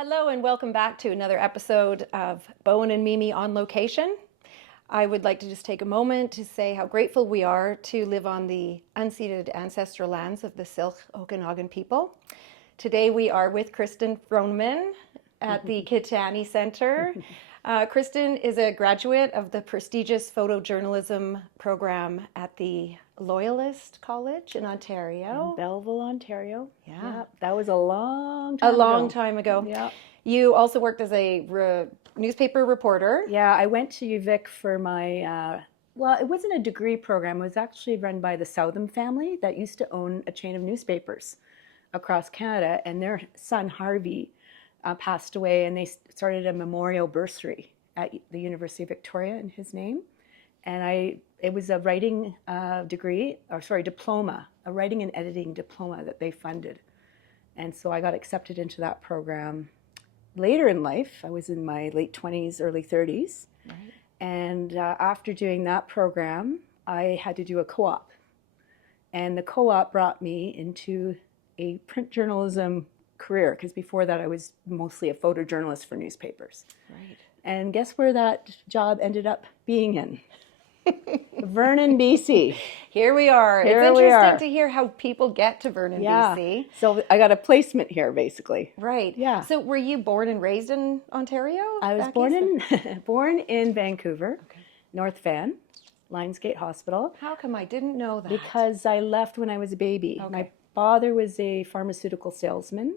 Hello and welcome back to another episode of Bowen and Mimi on Location. I would like to just take a moment to say how grateful we are to live on the unceded ancestral lands of the Syilx Okanagan people. Today we are with Kristin Froneman at the Kitani Center. Kristin is a graduate of the prestigious photojournalism program at the Loyalist College in Ontario. In Belleville, Ontario. Yeah. That was a long time ago. A long time ago. Yeah. You also worked as a newspaper reporter. Yeah, I went to UVic for my, it wasn't a degree program. It was actually run by the Southam family that used to own a chain of newspapers across Canada. And their son, Harvey, passed away, and they started a memorial bursary at the University of Victoria in his name. And it was a writing diploma, a writing and editing diploma that they funded. And so I got accepted into that program later in life. I was in my late 20s, early 30s. Right. And after doing that program, I had to do a co-op. And the co-op brought me into a print journalism career, because before that I was mostly a photojournalist for newspapers. Right. And guess where that job ended up being in? Vernon, BC. Here we are. It's interesting to hear how people get to Vernon, BC. So I got a placement here, basically. Right. Yeah. So were you born and raised in Ontario? I was born in Vancouver, okay. North Van, Lionsgate Hospital. How come I didn't know that? Because I left when I was a baby. Okay. My father was a pharmaceutical salesman,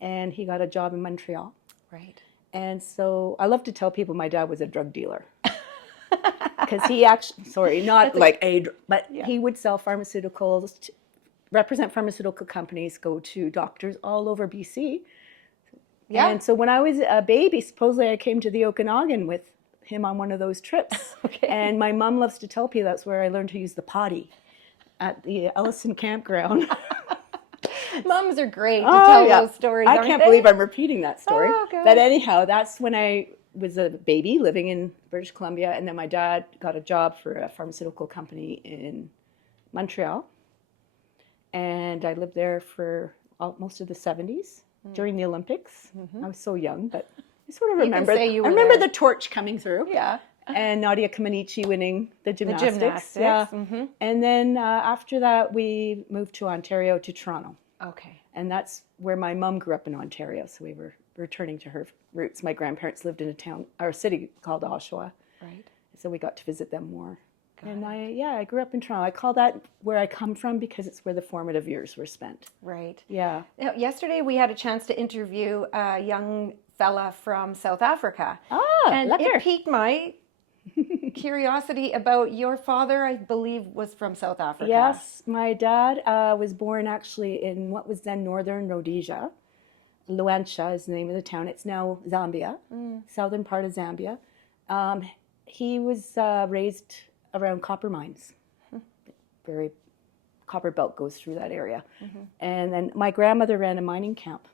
and he got a job in Montreal. Right. And so I love to tell people my dad was a drug dealer. Because he actually, he would sell pharmaceuticals, represent pharmaceutical companies, go to doctors all over BC. Yeah. And so when I was a baby, supposedly I came to the Okanagan with him on one of those trips. Okay. And my mom loves to tell people that's where I learned to use the potty at the Ellison campground. Moms are great to tell those stories. I can't believe I'm repeating that story. Oh, but anyhow, that's when I was a baby living in British Columbia, and then my dad got a job for a pharmaceutical company in Montreal, and I lived there for most of the 70s during the Olympics. Mm-hmm. I was so young, but I sort of remember. I remember the torch coming through. Yeah. And Nadia Comaneci winning the gymnastics. Yeah. Mm-hmm. And then after that, we moved to Ontario, to Toronto. Okay. And that's where my mom grew up, in Ontario, so we were returning to her roots. My grandparents lived in a city called Oshawa. Right. So we got to visit them more. I grew up in Toronto. I call that where I come from because it's where the formative years were spent. Right. Yeah. Now, yesterday we had a chance to interview a young fella from South Africa. And it piqued my curiosity about your father, I believe, was from South Africa. Yes, my dad was born actually in what was then Northern Rhodesia. Luanshya is the name of the town. It's now Zambia, southern part of Zambia. He was raised around copper mines. Very copper belt goes through that area. Mm-hmm. And then my grandmother ran a mining camp.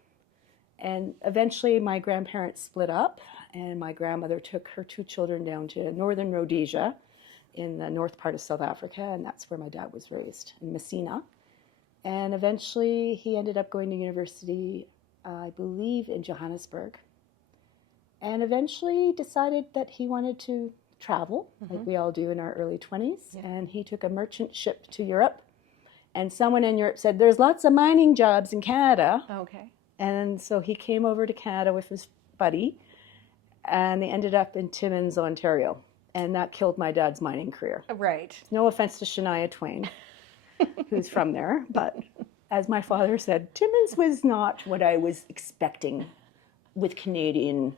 And eventually my grandparents split up, and my grandmother took her 2 children down to Northern Rhodesia in the north part of South Africa, and that's where my dad was raised, in Messina. And eventually he ended up going to university, I believe, in Johannesburg, and eventually decided that he wanted to travel, like we all do in our early 20s, and he took a merchant ship to Europe, and someone in Europe said, "There's lots of mining jobs in Canada." Okay. And so he came over to Canada with his buddy, and they ended up in Timmins, Ontario, and that killed my dad's mining career. Right. No offense to Shania Twain, who's from there, but as my father said, Timmins was not what I was expecting with Canadian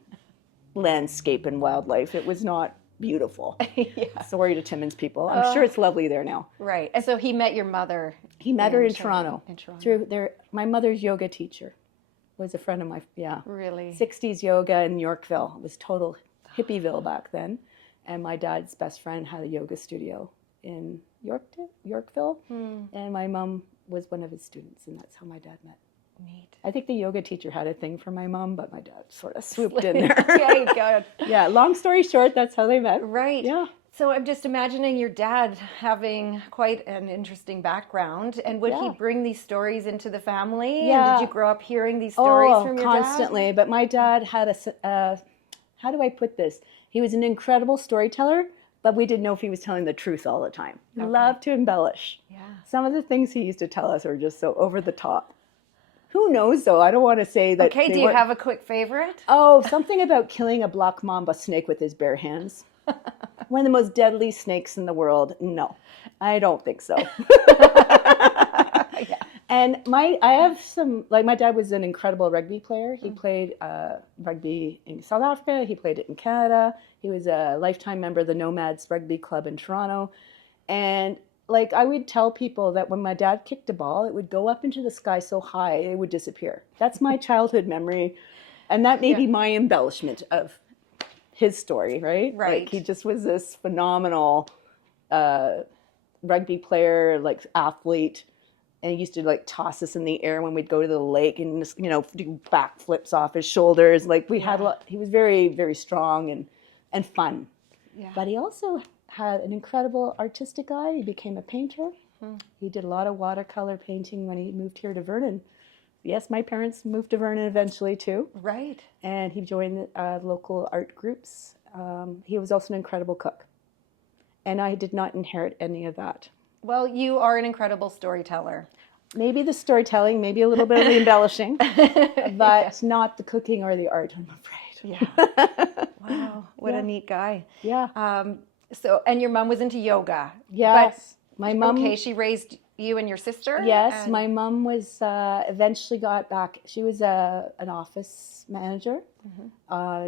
landscape and wildlife. It was not beautiful. Yeah. Sorry to Timmins people. I'm sure it's lovely there now. Right. And so he met your mother. He met her in Toronto. Through my mother's yoga teacher was a friend of my, Really? 60s yoga in Yorkville. It was total hippieville back then. And my dad's best friend had a yoga studio in Yorkville. And my mom was one of his students, and that's how my dad met. Neat. I think the yoga teacher had a thing for my mom, but my dad sort of swooped in there. Okay, good. Yeah, long story short, that's how they met. Right. Yeah. So I'm just imagining your dad having quite an interesting background. And would he Yeah. bring these stories into the family? Yeah. And did you grow up hearing these stories from your constantly. But my dad had how do I put this? He was an incredible storyteller, but we didn't know if he was telling the truth all the time. He loved to embellish. Yeah. Some of the things he used to tell us are just so over the top. Who knows, though? I don't want to say that. Okay, do you have a quick favorite? Oh, something about killing a black mamba snake with his bare hands. One of the most deadly snakes in the world. No, I don't think so. Yeah. And I have some, like my dad was an incredible rugby player. He played rugby in South Africa. He played it in Canada. He was a lifetime member of the Nomads Rugby Club in Toronto. And like I would tell people that when my dad kicked a ball, it would go up into the sky so high, it would disappear. That's my childhood memory. And that may be my embellishment of his story, right? Right. Like he just was this phenomenal rugby player, like athlete. And he used to like toss us in the air when we'd go to the lake and just, do backflips off his shoulders. Like we had he was very, very strong and fun. Yeah. But he also had an incredible artistic eye. He became a painter. He did a lot of watercolor painting when he moved here to Vernon. Yes, my parents moved to Vernon eventually too. Right. And he joined local art groups. He was also an incredible cook. And I did not inherit any of that. Well, you are an incredible storyteller. Maybe the storytelling, maybe a little bit of the embellishing, but not the cooking or the art, I'm afraid. Yeah. Wow. What a neat guy. Yeah. So, and your mom was into yoga. Yes. But, my mom. Okay, she raised you and your sister? Yes, my mom was eventually got back. She was an office manager.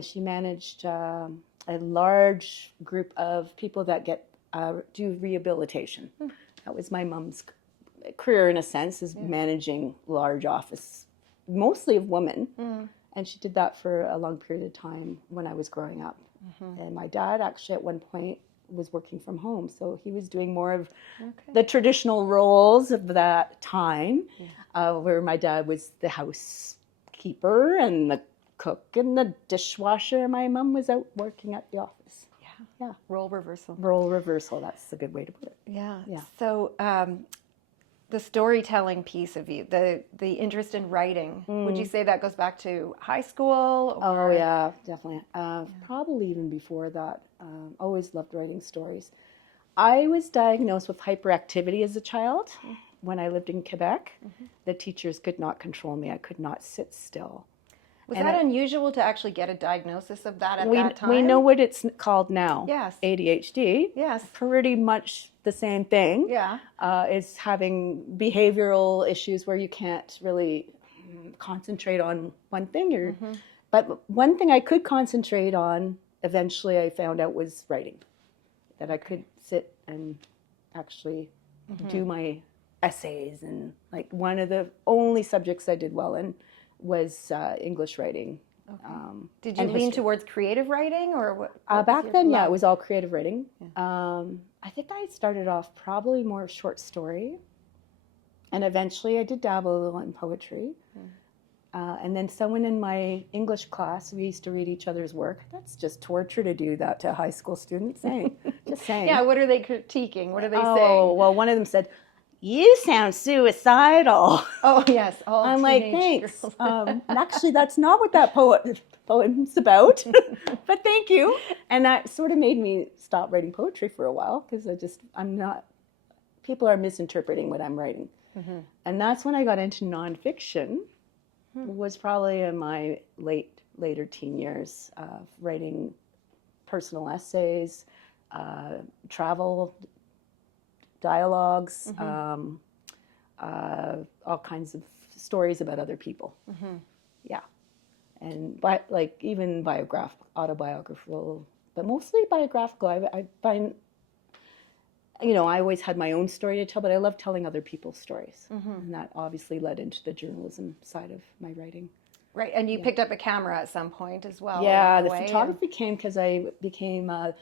She managed a large group of people that do rehabilitation. That was my mom's career, in a sense, is managing large office, mostly of women. And she did that for a long period of time when I was growing up. And my dad actually at one point was working from home. So he was doing more of the traditional roles of that time, where my dad was the housekeeper and the cook and the dishwasher. My mom was out working at the office. Yeah. Role reversal. Role reversal, that's a good way to put it. Yeah. Yeah. So the storytelling piece of you, the interest in writing, would you say that goes back to high school? Oh, yeah, definitely. Probably even before that. Always loved writing stories. I was diagnosed with hyperactivity as a child when I lived in Quebec. The teachers could not control me. I could not sit still. Was that unusual to actually get a diagnosis of that at that time? We know what it's called now. Yes. ADHD. Yes. Pretty much the same thing. Yeah. Is having behavioral issues where you can't really concentrate on one thing. But one thing I could concentrate on, eventually I found out, was writing. That I could sit and actually do my essays. And like one of the only subjects I did well in was English writing. Okay. Did you lean towards creative writing or what back then, it was all creative writing. I think I started off probably more short story, and eventually I did dabble a little in poetry. And then someone in my English class, we used to read each other's work. That's just torture to do that to high school students. Just saying. Yeah, what are they critiquing? What are they saying? Oh, well, one of them said, "You sound suicidal." Oh, yes. I'm like, thanks. Actually, that's not what that poem's about, but thank you. And that sort of made me stop writing poetry for a while because people are misinterpreting what I'm writing. And that's when I got into nonfiction, was probably in my later teen years, writing personal essays, travel dialogues, all kinds of stories about other people. Yeah. And even autobiographical, but mostly biographical. I find, I always had my own story to tell, but I love telling other people's stories. And that obviously led into the journalism side of my writing. Right, and you picked up a camera at some point as well. Yeah, the photography came because I became a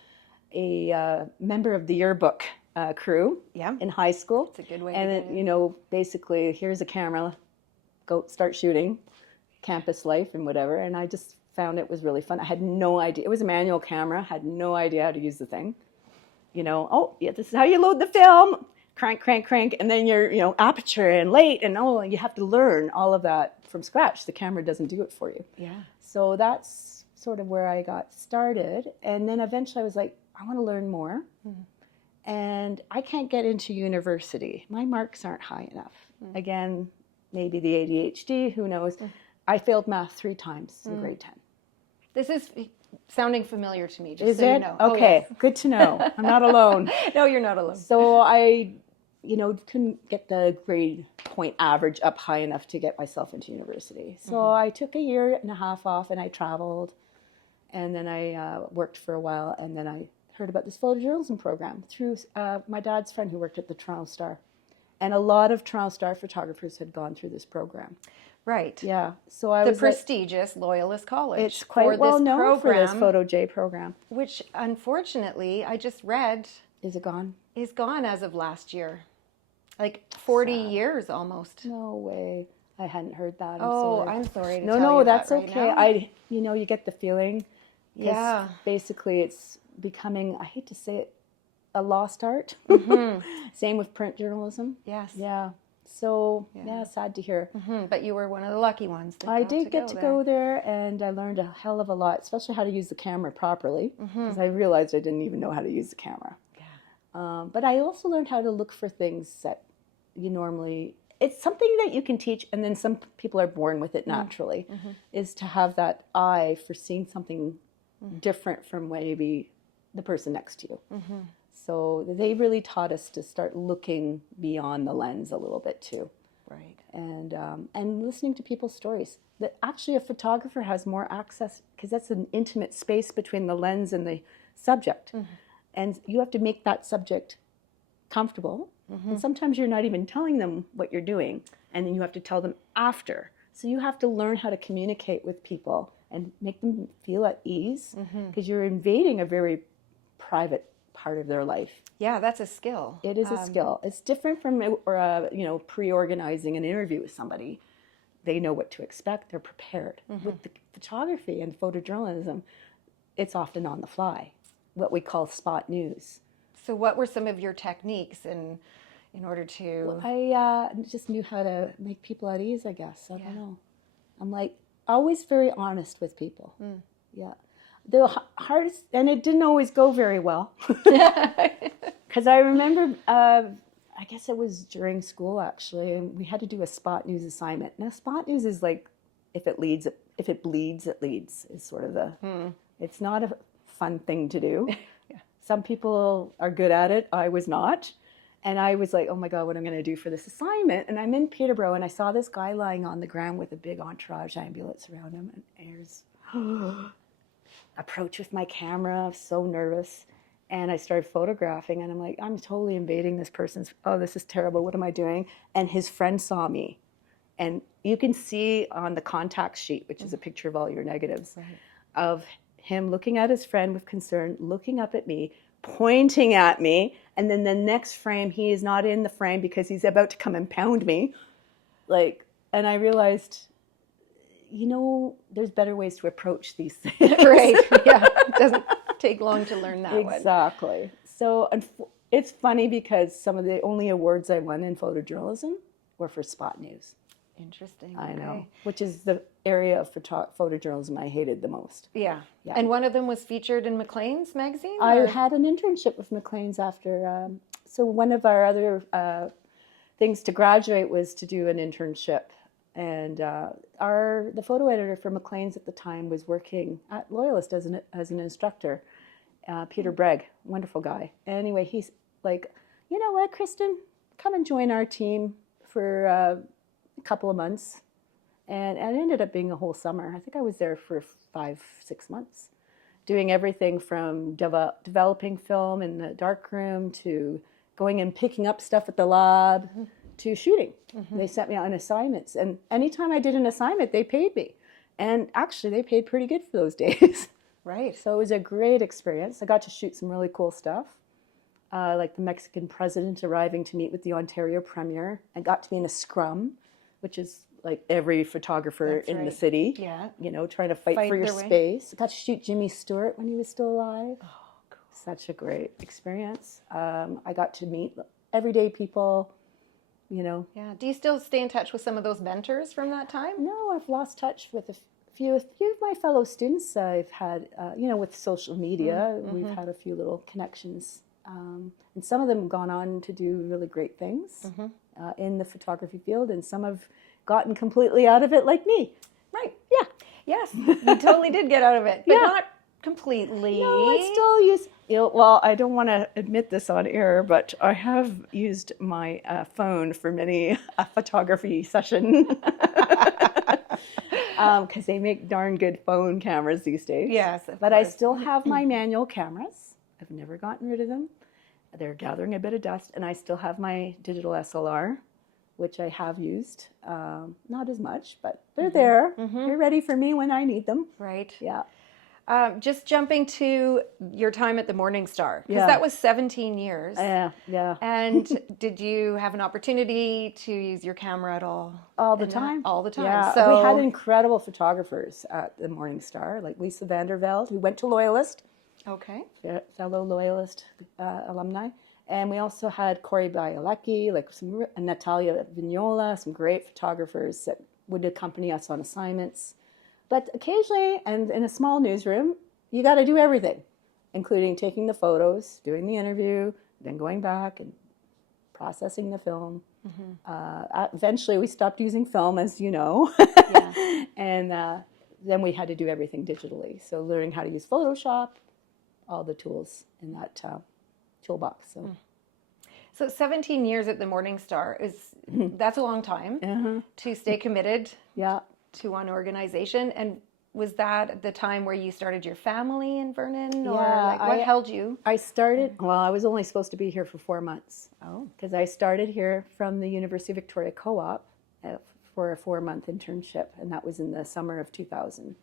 member of the yearbook crew in high school. It's a good way and to basically, here's a camera, go start shooting, campus life and whatever. And I just found it was really fun. I had no idea. It was a manual camera. Had no idea how to use the thing. Oh, yeah, this is how you load the film. Crank, crank, crank. And then you're, aperture and late. And you have to learn all of that from scratch. The camera doesn't do it for you. Yeah. So that's sort of where I got started. And then eventually I was like, I want to learn more. And I can't get into university. My marks aren't high enough. Again, maybe the ADHD, who knows. I failed math 3 times in grade 10. This is sounding familiar to me, just Is so it? you know. Okay, Oh, yes. good to know. I'm not alone. No, you're not alone. So I, couldn't get the grade point average up high enough to get myself into university. So I took a year and a half off and I traveled. And then I worked for a while. And then I heard about this photojournalism program through my dad's friend who worked at the Toronto Star. And a lot of Toronto Star photographers had gone through this program. Right. Yeah. So I The was prestigious Loyalist College. it's quite well known for this Photo J program. Which, unfortunately, I just read Is it gone? is gone as of last year. Like 40 Sad. years almost. No way. I hadn't heard that. I'm sorry to No, tell you that's that right okay. now. You get the feeling. 'Cause Yeah. basically it's becoming, I hate to say it, a lost art. Same with print journalism. Yes. Yeah. So, yeah, sad to hear. But you were one of the lucky ones. That I got did get to go there, and I learned a hell of a lot, especially how to use the camera properly, because I realized I didn't even know how to use the camera. Yeah. But I also learned how to look for things that you normally, it's something that you can teach, and then some people are born with it naturally, is to have that eye for seeing something different from maybe the person next to you. So they really taught us to start looking beyond the lens a little bit too. Right. And listening to people's stories. That actually a photographer has more access, because that's an intimate space between the lens and the subject. And you have to make that subject comfortable. And sometimes you're not even telling them what you're doing, and then you have to tell them after. So you have to learn how to communicate with people and make them feel at ease, because you're invading a very private part of their life. Yeah, that's a skill. It is a skill. It's different from pre-organizing an interview with somebody. They know what to expect. They're prepared. With the photography and photojournalism, it's often on the fly, what we call spot news. So what were some of your techniques in order to... I just knew how to make people at ease, I guess. I don't know. I'm like always very honest with people. Yeah. The hardest, and it didn't always go very well. Because I remember, I guess it was during school actually, and we had to do a spot news assignment. Now spot news is like, if it bleeds, it leads, is sort of the, it's not a fun thing to do. Some people are good at it. I was not. And I was like, oh my God, what am I going to do for this assignment? And I'm in Peterborough, and I saw this guy lying on the ground with a big entourage ambulance around him, and there's approach with my camera. I'm so nervous. And I started photographing, and I'm like, I'm totally invading this person's, oh, this is terrible. What am I doing? And his friend saw me. And you can see on the contact sheet, which is a picture of all your negatives, of him looking at his friend with concern, looking up at me, pointing at me, and then the next frame, he is not in the frame because he's about to come and pound me. And I realized, there's better ways to approach these things. Right, yeah. It doesn't take long to learn that one. Exactly. So it's funny because some of the only awards I won in photojournalism were for spot news. Interesting. I know, which is the area of photojournalism I hated the most. Yeah. And one of them was featured in Maclean's magazine? I had an internship with Maclean's after. So one of our other things to graduate was to do an internship. And the photo editor for Maclean's at the time was working at Loyalist as an instructor, Peter Bragg, wonderful guy. Anyway, he's like, you know what, Kristin, come and join our team for a couple of months. And it ended up being a whole summer. I think I was there for 5-6 months, doing everything from developing film in the darkroom to going and picking up stuff at the lab to shooting. They sent me on assignments. And anytime I did an assignment, they paid me. And actually, they paid pretty good for those days. Right. So it was a great experience. I got to shoot some really cool stuff, like the Mexican president arriving to meet with the Ontario premier. I got to be in a scrum, which is like every photographer That's in the right. city. Yeah. You know, trying to fight for your their way. space. Got to shoot Jimmy Stewart when he was still alive. Oh, cool. Such a great experience. I got to meet everyday people, you know. Yeah. Do you still stay in touch with some of those mentors from that time? No, I've lost touch with a few of my fellow students. I've had, you know, with social media, we've had a few little connections. And some of them have gone on to do really great things in the photography field, and some have gotten completely out of it like me. Right. Yeah. Yes. You totally did get out of it, but Yeah. not completely. No, I still use, you know, well, I don't want to admit this on air, but I have used my phone for many a photography session. Because they make darn good phone cameras these days. Yes, of but I course. still have my manual cameras. I've never gotten rid of them. They're gathering a bit of dust, and I still have my digital SLR, which I have used. Not as much, but they're there. They're ready for me when I need them. Right. Yeah. Just jumping to your time at the Morning Star, because Yeah. that was 17 years. Yeah. And did you have an opportunity to use your camera at all? All the in that? time. All the time. Yeah. So We had incredible photographers at the Morning Star, like Lisa Vandervelde, who went to Loyalist. okay. Fellow Loyalist alumni. And we also had Corey Bialecki, like and Natalia Vignola, some great photographers that would accompany us on assignments. But occasionally, and in a small newsroom, you got to do everything, including taking the photos, doing the interview, then going back and processing the film. Eventually, we stopped using film, as you know. Yeah. And then we had to do everything digitally. So learning how to use Photoshop, all the tools in that toolbox. So 17 years at the Morning Star that's a long time to stay committed Yeah. to one organization. And was that at the time where you started your family in Vernon, or Yeah, like what held you? I started, well, I was only supposed to be here for 4 months. Oh. Because I started here from the University of Victoria Co-op for a 4-month internship, and that was in the summer of 2000.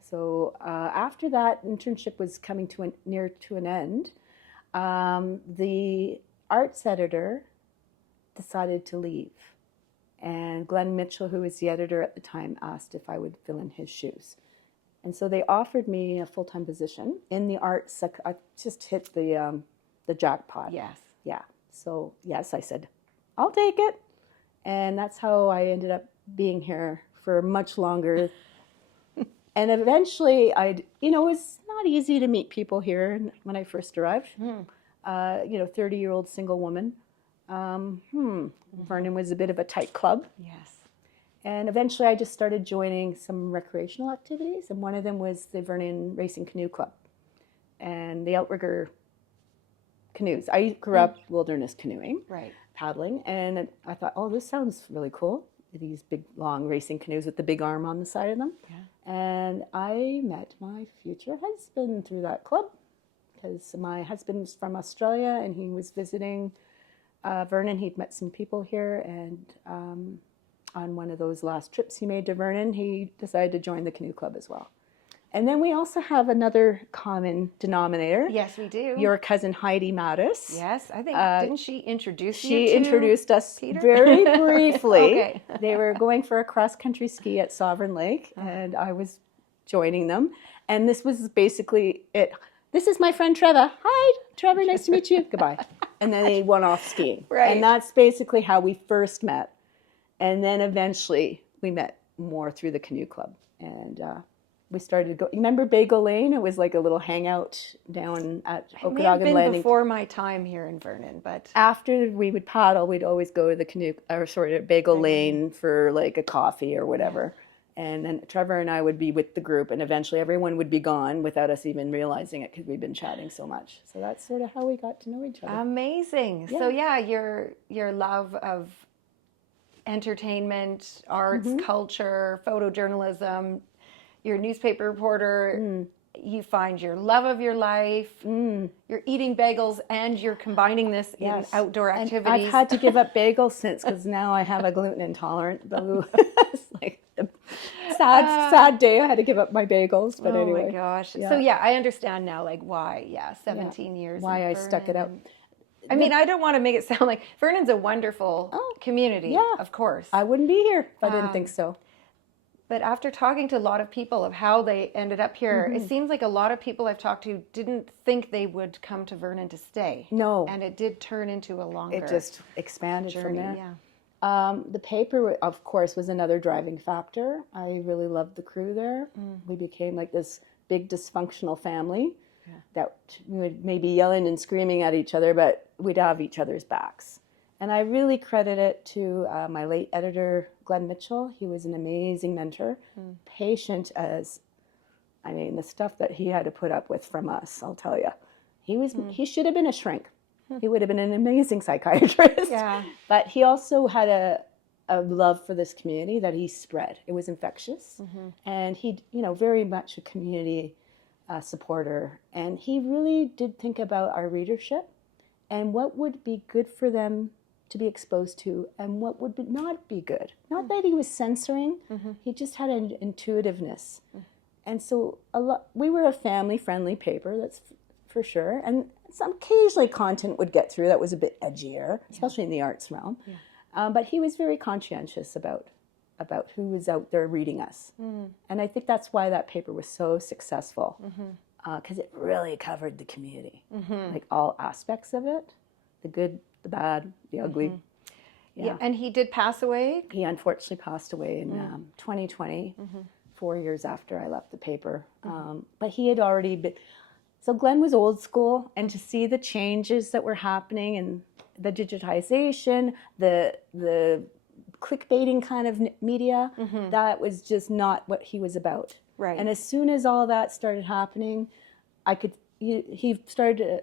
So after that internship was coming near to an end, the arts editor decided to leave. And Glenn Mitchell, who was the editor at the time, asked if I would fill in his shoes. And so they offered me a full-time position in the arts. I just hit the jackpot. Yes. Yeah. So yes, I said, I'll take it. And that's how I ended up being here for much longer. And eventually, it was not easy to meet people here when I first arrived. 30-year-old single woman. Vernon was a bit of a tight club. Yes. And eventually I just started joining some recreational activities, and one of them was the Vernon Racing Canoe Club and the outrigger canoes. I grew up wilderness canoeing, Right. paddling, and I thought, oh, this sounds really cool. These big, long racing canoes with the big arm on the side of them. Yeah. And I met my future husband through that club, because my husband's from Australia and he was visiting Vernon. He'd met some people here, and on one of those last trips he made to Vernon, he decided to join the canoe club as well. And then we also have another common denominator. Yes, we do. Your cousin Heidi Mattis. Yes, I think, didn't she introduce you She to introduced us Peter? very briefly. Okay. They were going for a cross-country ski at Sovereign Lake, and I was joining them. And this was basically it. This is my friend Trevor. Hi, Trevor, nice to meet you. Goodbye. And then they went off skiing. Right. And that's basically how we first met. And then eventually we met more through the canoe club. And we started to go. You remember Bagel Lane? It was like a little hangout down at It may have Okanagan been Landing. before my time here in Vernon, but After we would paddle, we'd always go to the Bagel Lane for like a coffee or whatever. And then Trevor and I would be with the group, and eventually everyone would be gone without us even realizing it, because we'd been chatting so much. So that's sort of how we got to know each other. amazing. So yeah, your love of entertainment, arts, culture, photojournalism, you're a newspaper reporter, you find your love of your life, you're eating bagels, and you're combining this in outdoor And activities. I've had to give up bagels since, because now I have a gluten intolerant. Boo. It's like a sad day. I had to give up my bagels, but anyway. Oh my gosh. Yeah. So yeah, I understand now, like why, 17 years. Why in I stuck it out. Vernon. I mean, I don't want to make it sound like Vernon's a wonderful community, yeah. of course. I wouldn't be here if I didn't think so. But after talking to a lot of people of how they ended up here, it seems like a lot of people I've talked to didn't think they would come to Vernon to stay. No. And it did turn into a longer It just expanded journey. from there. Yeah. The paper, of course, was another driving factor. I really loved the crew there. We became like this big dysfunctional family that we would maybe yelling and screaming at each other, but we'd have each other's backs. And I really credit it to my late editor, Glenn Mitchell. He was an amazing mentor, patient as, I mean, the stuff that he had to put up with from us, I'll tell you. He should have been a shrink. He would have been an amazing psychiatrist. Yeah. But he also had a love for this community that he spread. It was infectious. And he, very much a community supporter. And he really did think about our readership and what would be good for them to be exposed to and what would not be good. Not that he was censoring, he just had an intuitiveness. And so we were a family-friendly paper, that's for sure. And some occasionally content would get through that was a bit edgier, especially in the arts realm. But he was very conscientious about who was out there reading us. And I think that's why that paper was so successful, because it really covered the community, like all aspects of it, the good, the bad, the ugly. Yeah. And he did pass away? He unfortunately passed away in 2020, 4 years after I left the paper. But he had already been... So Glenn was old school, and to see the changes that were happening and the digitization, the clickbaiting kind of media, that was just not what he was about. Right. And as soon as all that started happening, he started to...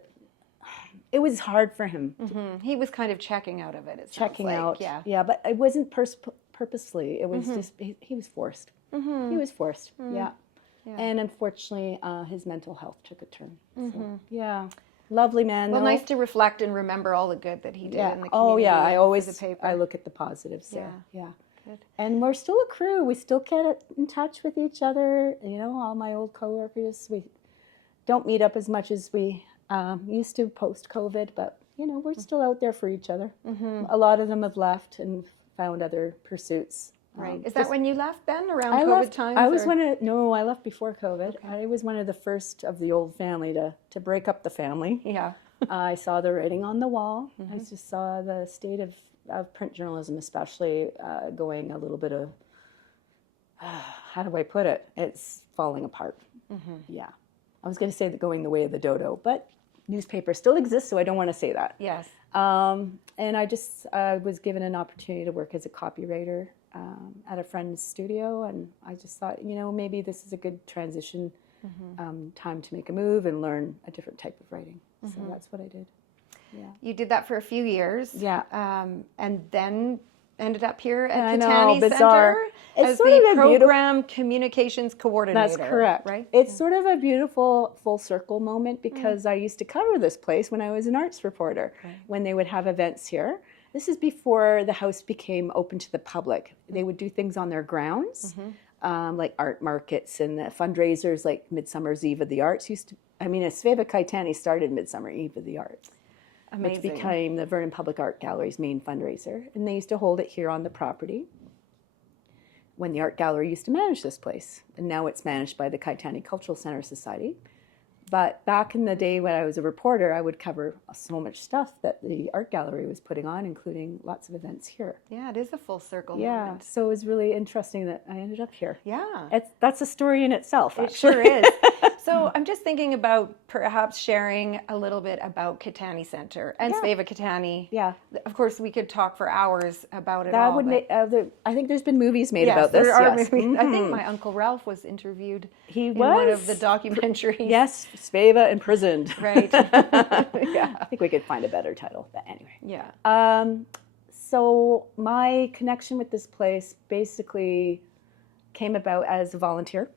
It was hard for him. He was kind of checking out of it. Checking out, yeah. Yeah, but it wasn't purposely. It was just, he was forced. He was forced, yeah. And unfortunately, his mental health took a turn. So, yeah, lovely man. Well, though. nice to reflect and remember all the good that he did in the community. Oh, yeah, I always, the paper. I look at the positives there. Yeah. Good. And we're still a crew. We still get in touch with each other. All my old coworkers. We don't meet up as much as we used to post-COVID, but, we're still out there for each other. A lot of them have left and found other pursuits. Right. Is that when you left then, around I COVID left, times? I left before COVID. Okay. I was one of the first of the old family to break up the family. Yeah. I saw the writing on the wall. I just saw the state of print journalism, especially going a little bit of, how do I put it? It's falling apart. Yeah. I was going to say that going the way of the dodo, but newspaper still exists, so I don't want to say that. Yes. And I just was given an opportunity to work as a copywriter at a friend's studio, and I just thought, maybe this is a good transition time to make a move and learn a different type of writing. So that's what I did. Yeah. You did that for a few years. Yeah. And then ended up here at I know, Kitani bizarre. Center It's as sort the of a program communications coordinator. That's correct. Right? It's sort of a beautiful full circle moment because I used to cover this place when I was an arts reporter, when they would have events here. This is before the house became open to the public. They would do things on their grounds, like art markets and the fundraisers like Midsummer's Eve of the Arts. Sveva Kaitani started Midsummer Eve of the Arts. Amazing. Which became the Vernon Public Art Gallery's main fundraiser. And they used to hold it here on the property when the art gallery used to manage this place. And now it's managed by the Kaitani Cultural Center Society. But back in the day when I was a reporter, I would cover so much stuff that the art gallery was putting on, including lots of events here. Yeah, it is a full circle Yeah, moment. so it was really interesting that I ended up here. Yeah. That's a story in itself, It actually. sure is. So I'm just thinking about perhaps sharing a little bit about Kitani Center and Sveva Kitani. Yeah. Of course, we could talk for hours about it That all. would but- make, I think there's been movies made Yes, about this. there are Yes. movies. I think my Uncle Ralph was interviewed He in one was. of the documentaries. Yes, Sveva imprisoned. Right. Yeah. I think we could find a better title, but anyway. Yeah. So my connection with this place basically came about as a volunteer.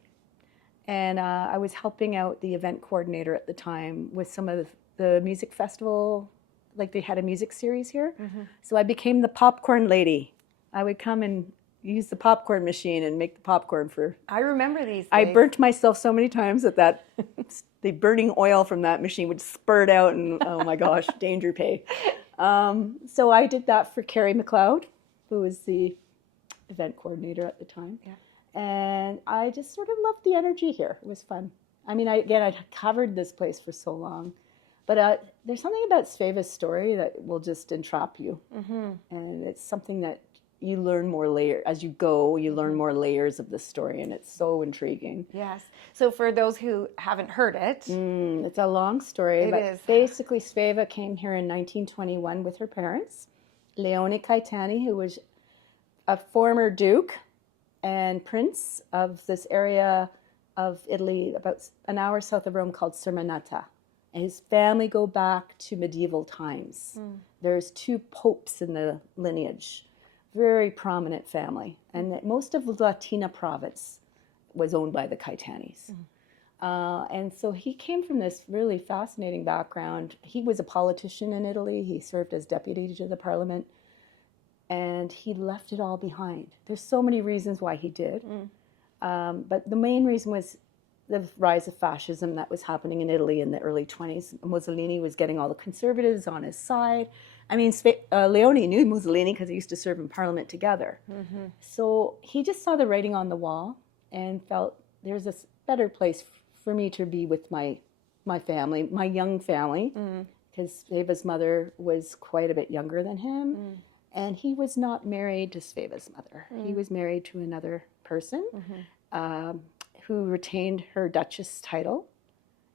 And I was helping out the event coordinator at the time with some of the music festival, like they had a music series here. So I became the popcorn lady. I would come and use the popcorn machine and make the popcorn for... I remember these days. I burnt myself so many times at that the burning oil from that machine would spurt out, and oh my gosh, danger pay. So I did that for Carrie McLeod, who was the event coordinator at the time. Yeah. And I just sort of loved the energy here. It was fun. I mean, I'd covered this place for so long, but there's something about Sveva's story that will just entrap you. And it's something that you learn more as you go, you learn more layers of the story, and it's so intriguing. Yes. So for those who haven't heard it, it's a long story. It but is. Basically, Sveva came here in 1921 with her parents, Leone Caetani, who was a former duke and prince of this area of Italy, about an hour south of Rome, called Sermoneta. And his family go back to medieval times. There's 2 popes in the lineage. Very prominent family. And most of Latina province was owned by the Caetanis. And so he came from this really fascinating background. He was a politician in Italy. He served as deputy to the parliament. And he left it all behind. There's so many reasons why he did. But the main reason was the rise of fascism that was happening in Italy in the early 20s. Mussolini was getting all the conservatives on his side. I mean, Leone knew Mussolini because he used to serve in parliament together. So he just saw the writing on the wall and felt there's a better place for me to be with my family, my young family, because Sveva's mother was quite a bit younger than him. And he was not married to Sveva's mother. He was married to another person who retained her duchess title,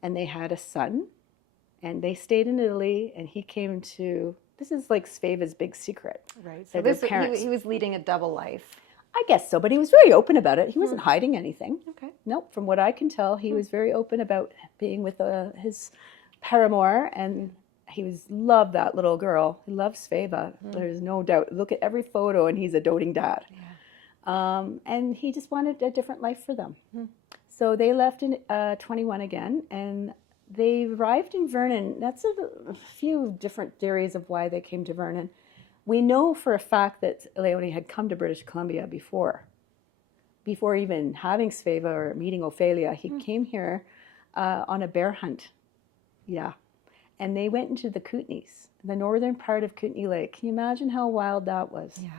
and they had a son. And they stayed in Italy, and he came to... This is like Sveva's big secret. Right. So this, he was leading a double life. I guess so, but he was very open about it. He wasn't hiding anything. Okay. Nope. From what I can tell, he was very open about being with his paramour, and he loved that little girl. He loved Sveva. There's no doubt. Look at every photo, and he's a doting dad. Yeah. And he just wanted a different life for them. So they left in 21 again, and they arrived in Vernon. That's a few different theories of why they came to Vernon. We know for a fact that Leone had come to British Columbia before even having Sveva or meeting Ophelia. He came here on a bear hunt. Yeah. And they went into the Kootenays, the northern part of Kootenay Lake. Can you imagine how wild that was? Yeah.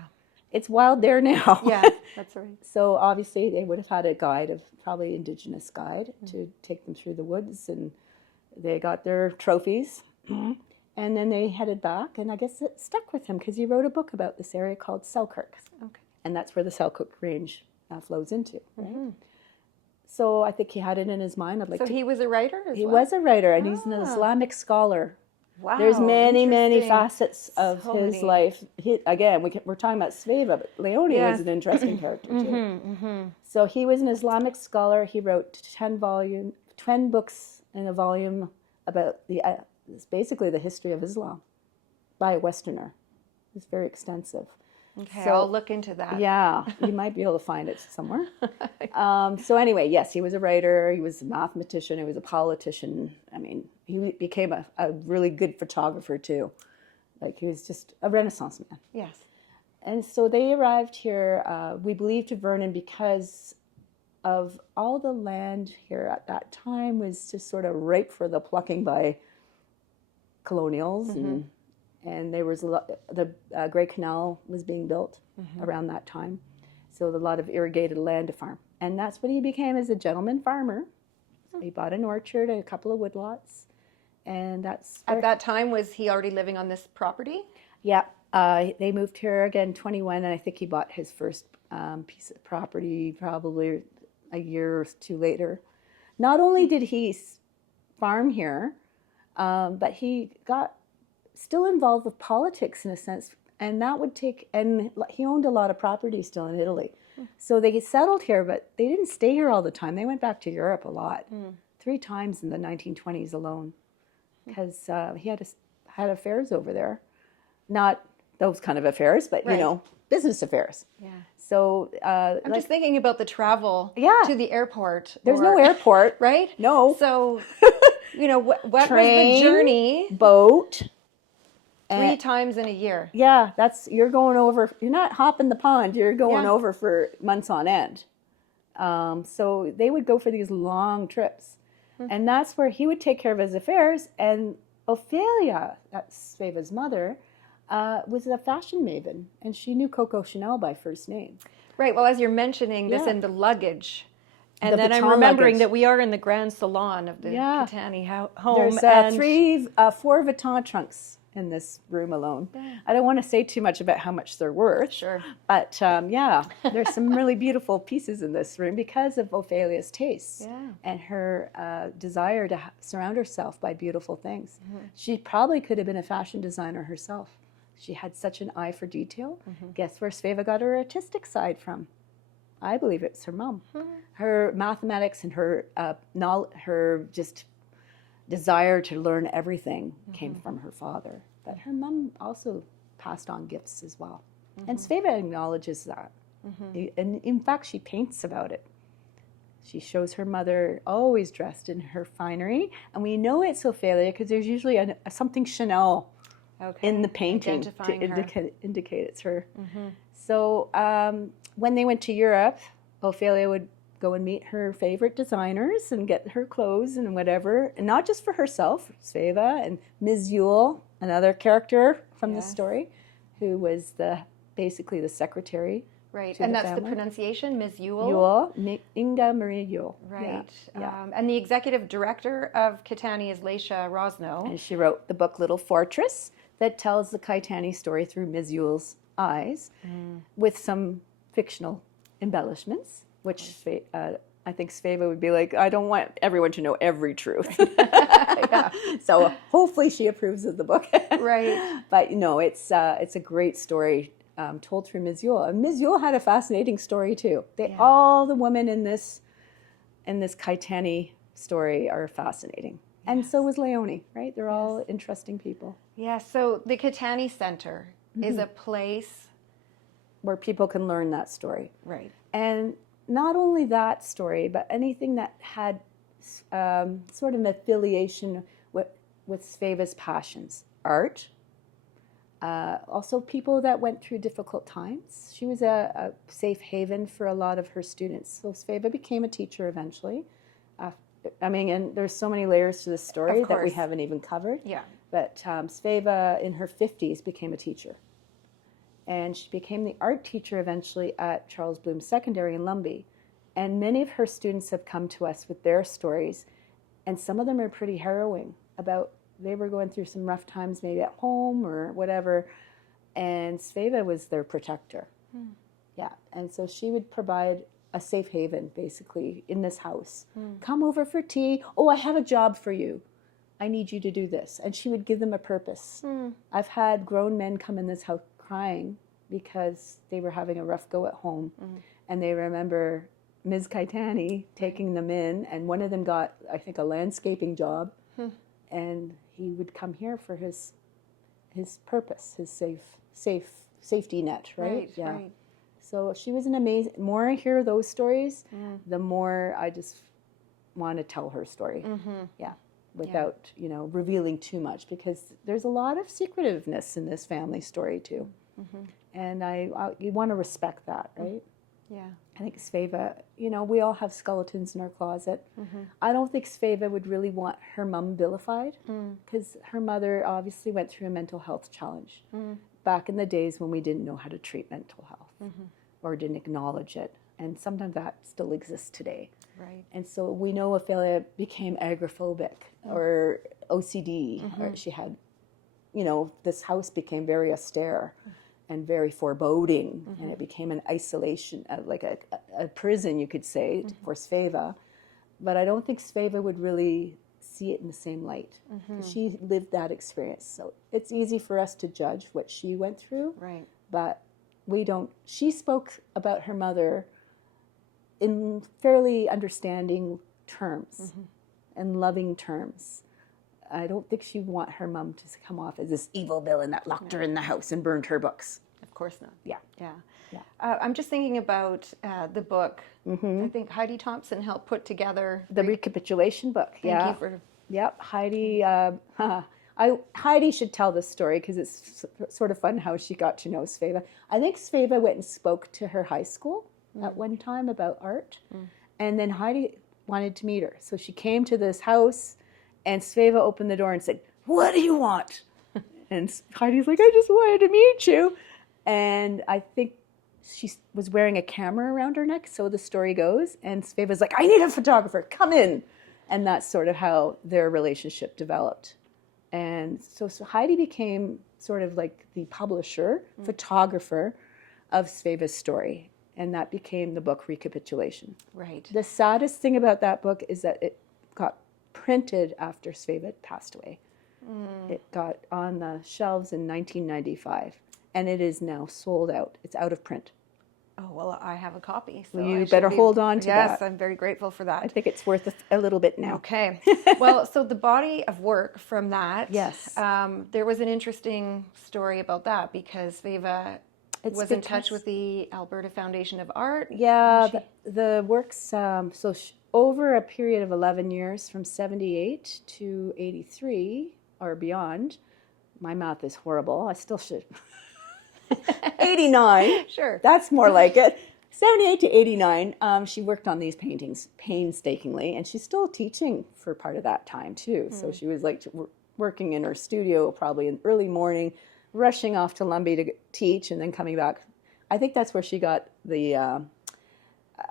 It's wild there now. Yeah, that's right. So obviously they would have had a guide, probably indigenous guide, to take them through the woods, and they got their trophies. And then they headed back, and I guess it stuck with him because he wrote a book about this area called Selkirk. Okay. And that's where the Selkirk Range flows into. Right? So I think he had it in his mind. So he was a writer as well? He was a writer, and he's an Islamic scholar. Wow. There's many facets of his many. life. Again, we're talking about Sveva, but Leone was an interesting character too. So he was an Islamic scholar. He wrote 10 books in a volume about it's basically the history of Islam by a Westerner. It's very extensive. Okay, So- I'll look into that. Yeah, you might be able to find it somewhere. So anyway, yes, he was a writer, he was a mathematician, he was a politician. I mean, he became a really good photographer too. Like, he was just a Renaissance man. Yes. And so they arrived here, we believe, to Vernon because of all the land here at that time was just sort of ripe for the plucking by colonials, and there was a lot, the Great Canal was being built around that time, so a lot of irrigated land to farm, and that's what he became as a gentleman farmer. He bought an orchard and a couple of woodlots, and that's At that time, was he already living on this property? yeah. They moved here again 21, and I think he bought his first piece of property probably a year or two later. Not only did he farm here, but he got still involved with politics in a sense, and that would take, and he owned a lot of property still in Italy. So they settled here, but they didn't stay here all the time. They went back to Europe a lot, 3 times in the 1920s alone, because he had affairs over there. Not those kind of affairs, but, Right. business affairs. Yeah. So I'm just thinking about the travel Yeah. to the airport. there's no airport. Right? No. So, what was the Train, journey boat. 3 times in a year? Yeah, you're going over, you're not hopping the pond, you're going Yeah. over for months on end. So they would go for these long trips. And that's where he would take care of his affairs. And Ophelia, that's Sveva's mother, was a fashion maven, and she knew Coco Chanel by first name. Right. Well, as you're mentioning this Yeah. in the luggage, and The then I'm baton remembering luggage. that we are in the grand salon of the Yeah. Catani home. There's and 4 Vuitton trunks in this room alone. Yeah. I don't want to say too much about how much they're worth. Sure. But yeah, there's some really beautiful pieces in this room because of Ophelia's tastes Yeah. and her desire to surround herself by beautiful things. She probably could have been a fashion designer herself. She had such an eye for detail. Guess where Sveva got her artistic side from? I believe it's her mom. Her mathematics and her her just desire to learn everything came from her father. But her mom also passed on gifts as well. And Sveva acknowledges that. And in fact, she paints about it. She shows her mother always dressed in her finery. And we know it's Ophelia because there's usually something Chanel in the painting to indicate it's her. So when they went to Europe, Ophelia would go and meet her favorite designers and get her clothes and whatever, and not just for herself, Sveva and Ms. Yule, another character from the story, who was basically the secretary. Right, to and the that's family. the pronunciation, Ms. Yule. Yule, Inga Maria Yule. Right. Yeah. And the executive director of Catani is Leisha Rosno. And she wrote the book Little Fortress that tells the Kaitani story through Ms. Yule's eyes with some fictional embellishments, which I think Sveva would be like, I don't want everyone to know every truth. So hopefully she approves of the book. Right. But it's a great story told through Ms. Yule. And Ms. Yule had a fascinating story too. All the women in this Kaitani story are fascinating. And so was Leonie, right? They're all interesting people. Yeah, so the Catani Center is a place where people can learn that story. Right. And not only that story, but anything that had sort of an affiliation with Sveva's passions. Art, also people that went through difficult times. She was a safe haven for a lot of her students. So Sveva became a teacher eventually. And there's so many layers to this story that we haven't even covered. Yeah. But Sveva, in her 50s, became a teacher. And she became the art teacher eventually at Charles Bloom Secondary in Lumbee. And many of her students have come to us with their stories. And some of them are pretty harrowing about they were going through some rough times maybe at home or whatever. And Sveva was their protector. Yeah. And so she would provide a safe haven, basically, in this house. Come over for tea. Oh, I have a job for you. I need you to do this. And she would give them a purpose. I've had grown men come in this house crying because they were having a rough go at home. And they remember Ms. Kaitani taking them in. And one of them got, I think, a landscaping job. And he would come here for his purpose, his safety net, right? Yeah. Right. So she was an amazing. The more I hear those stories, the more I just want to tell her story. Yeah, without revealing too much, because there's a lot of secretiveness in this family story too, and you want to respect that, right? Yeah. I think Sveva, we all have skeletons in our closet. I don't think Sveva would really want her mom vilified, because her mother obviously went through a mental health challenge back in the days when we didn't know how to treat mental health or didn't acknowledge it. And sometimes that still exists today. Right. And so we know Ophelia became agoraphobic or OCD, or she had, this house became very austere and very foreboding, and it became an isolation, like a prison, you could say, for Sveva. But I don't think Sveva would really see it in the same light. She lived that experience. So it's easy for us to judge what she went through. Right. But we don't. She spoke about her mother in fairly understanding terms and loving terms. I don't think she want her mom to come off as this evil villain that locked her in the house and burned her books. Of course not. Yeah. Yeah. Yeah. I'm just thinking about the book. I think Heidi Thompson helped put together The recapitulation book. Thank you for. Yep, Heidi. Heidi should tell this story because it's sort of fun how she got to know Sveva. I think Sveva went and spoke to her high school at one time about art, and then Heidi wanted to meet her. So she came to this house, and Sveva opened the door and said, "What do you want?" And Heidi's like, "I just wanted to meet you." And I think she was wearing a camera around her neck, so the story goes. And Sveva's like, "I need a photographer, come in." And that's sort of how their relationship developed. And so Heidi became sort of like the publisher, photographer of Sveva's story. And that became the book Recapitulation. Right. The saddest thing about that book is that it got printed after Sveva passed away. It got on the shelves in 1995, and it is now sold out. It's out of print. Oh, well, I have a copy. So You better hold on to that. Yes, I'm very grateful for that. I think it's worth a little bit now. Okay. Well, so the body of work from that. Yes. There was an interesting story about that because Sveva was in touch with the Alberta Foundation of Art. Yeah, the works, over a period of 11 years, from 78 to 83 or beyond, my math is horrible, I still should, 89, Sure. That's more like it, 78 to 89, she worked on these paintings painstakingly, and she's still teaching for part of that time too. So she was like working in her studio probably in early morning, rushing off to Lumbee to teach, and then coming back. I think that's where she got the,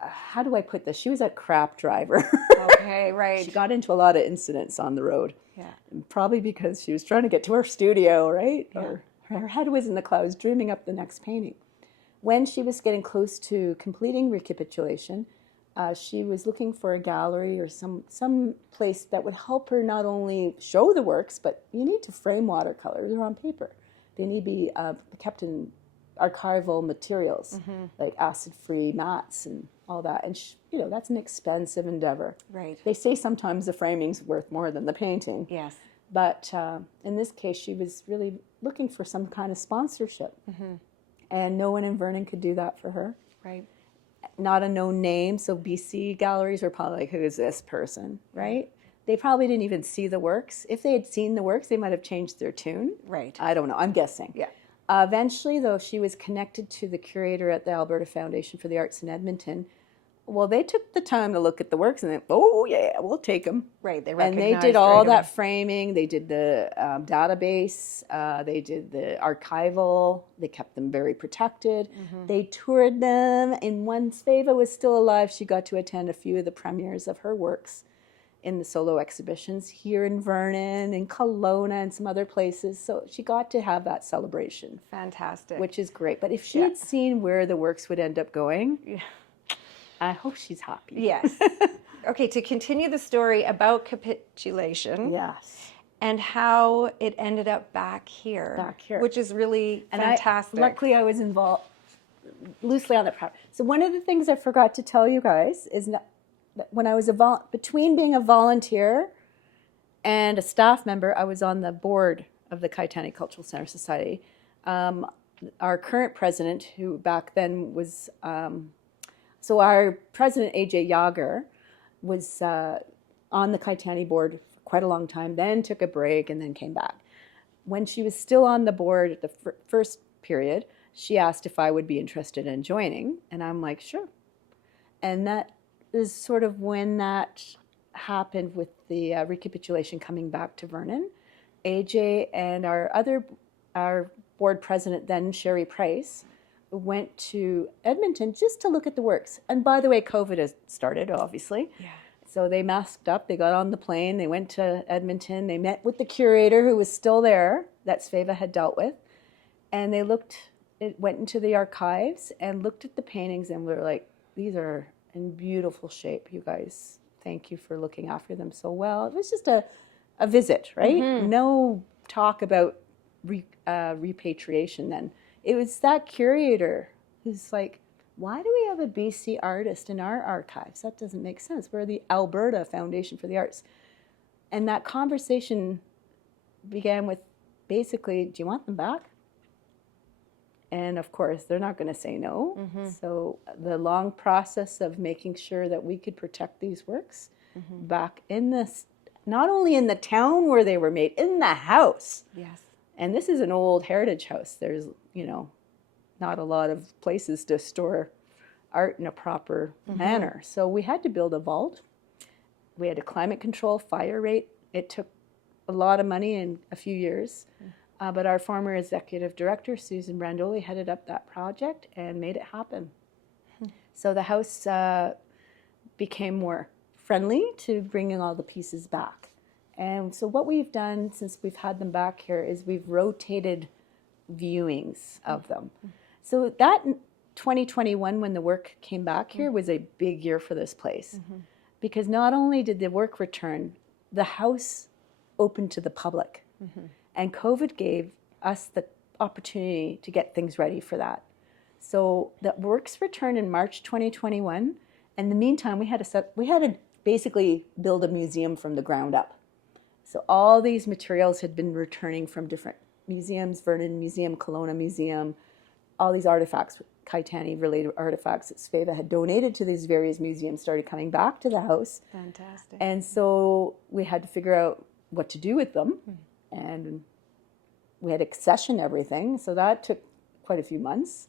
how do I put this? She was a crap driver. Okay, right. She got into a lot of incidents on the road. Yeah. Probably because she was trying to get to her studio, right? Yeah. Or her head was in the clouds, dreaming up the next painting. When she was getting close to completing Recapitulation, she was looking for a gallery or some place that would help her not only show the works, but you need to frame watercolor. They're on paper. They need to be kept in archival materials, like acid-free mats and all that. And, that's an expensive endeavor. Right. They say sometimes the framing's worth more than the painting. Yes. But in this case, she was really looking for some kind of sponsorship. And no one in Vernon could do that for her. Right. Not a known name, so BC galleries were probably like, who is this person, right? They probably didn't even see the works. If they had seen the works, they might have changed their tune. Right. I don't know, I'm guessing. Yeah. Eventually, though, she was connected to the curator at the Alberta Foundation for the Arts in Edmonton. Well, they took the time to look at the works and they, oh yeah, we'll take them. Right, they And recognized they did all right away. that framing. They did the database. They did the archival. They kept them very protected. They toured them. And when Sveva was still alive, she got to attend a few of the premieres of her works in the solo exhibitions here in Vernon, in Kelowna, and some other places. So she got to have that celebration. Fantastic. Which is great. But if she had seen where the works would end up going, I hope she's happy. Yes. Okay, to continue the story about capitulation. Yes. And how it ended up back here. Back here. Which is really fantastic. Luckily, I was involved loosely on the project. So one of the things I forgot to tell you guys is that when I was between being a volunteer and a staff member, I was on the board of the Kaitani Cultural Center Society. Our current president, who back then was... So our president, AJ Yager, was on the Kaitani board for quite a long time, then took a break and then came back. When she was still on the board at the first period, she asked if I would be interested in joining, and I'm like, sure. And that is sort of when that happened with the recapitulation coming back to Vernon. AJ and our board president then, Sherry Price, went to Edmonton just to look at the works. And by the way, COVID has started, obviously. Yeah. So they masked up, they got on the plane, they went to Edmonton, they met with the curator who was still there, that Sveva had dealt with, and they went into the archives and looked at the paintings and were like, these are in beautiful shape, you guys. Thank you for looking after them so well. It was just a visit, right? No talk about repatriation then. It was that curator who's like, why do we have a BC artist in our archives? That doesn't make sense. We're the Alberta Foundation for the Arts. And that conversation began with basically, do you want them back? And of course, they're not going to say no. So the long process of making sure that we could protect these works back in this, not only in the town where they were made, in the house. Yes. And this is an old heritage house. There's, not a lot of places to store art in a proper manner. So we had to build a vault. We had a climate control fire rate. It took a lot of money in a few years. But our former executive director, Susan Brandoli, headed up that project and made it happen. So the house became more friendly to bringing all the pieces back. And so what we've done since we've had them back here is we've rotated viewings of them. So that 2021, when the work came back here, was a big year for this place. Because not only did the work return, the house opened to the public. And COVID gave us the opportunity to get things ready for that. So the works returned in March 2021. In the meantime, we had to basically build a museum from the ground up. So all these materials had been returning from different museums, Vernon Museum, Kelowna Museum, all these artifacts, Kaitani-related artifacts that Sveva had donated to these various museums started coming back to the house. Fantastic. And so we had to figure out what to do with them. And we had to accession everything. So that took quite a few months.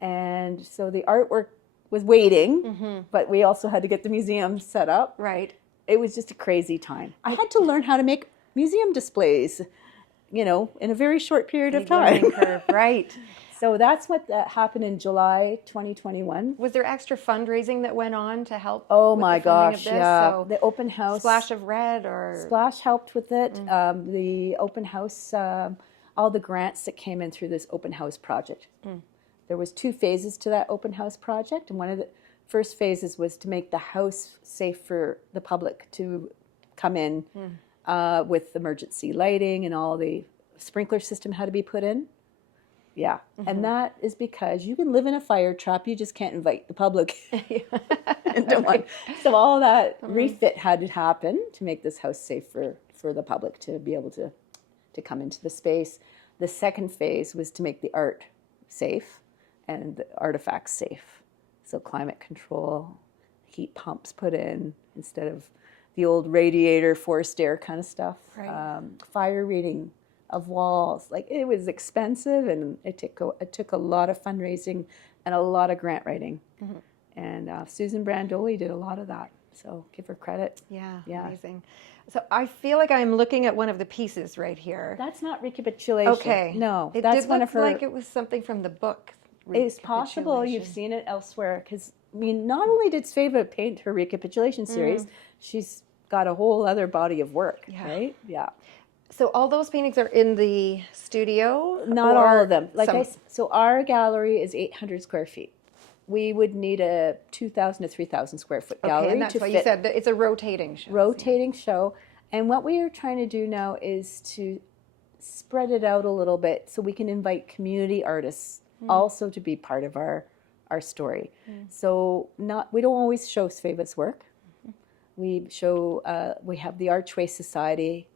And so the artwork was waiting, but we also had to get the museum set up. Right. It was just a crazy time. I had to learn how to make museum displays, in a very short period of time. Learning curve, right. So that's what happened in July 2021. Was there extra fundraising that went on to help? Oh with my the filming gosh, of this? yeah. So The open house. Splash of Red or? Splash helped with it. The open house, all the grants that came in through this open house project. There was 2 phases to that open house project. And one of the first phases was to make the house safe for the public to come in with emergency lighting, and all the sprinkler system had to be put in. Yeah. And that is because you can live in a fire trap, you just can't invite the public into one. So all that refit had to happen to make this house safe for the public to be able to come into the space. The second phase was to make the art safe and the artifacts safe. So climate control, heat pumps put in instead of the old radiator, forced air kind of stuff. Right. Fire rating of walls. Like, it was expensive, and it took a lot of fundraising and a lot of grant writing. And Susan Brandoli did a lot of that. So give her credit. Yeah, Yeah. amazing. So I feel like I'm looking at one of the pieces right here. That's not recapitulation. Okay. No, It that's did one look of her. like it was something from the book. It's possible you've Recapitulation. seen it elsewhere, because not only did Sveva paint her recapitulation series, she's got a whole other body of work, right? Yeah. So all those paintings are in the studio? Not or all of them. some? So our gallery is 800 square feet. We would need a 2,000 to 3,000 square foot gallery Okay, and that's to why fit. you said that it's a rotating show. Rotating show. And what we are trying to do now is to spread it out a little bit so we can invite community artists also to be part of our story. So we don't always show Sveva's work. We show, we have the Archway Society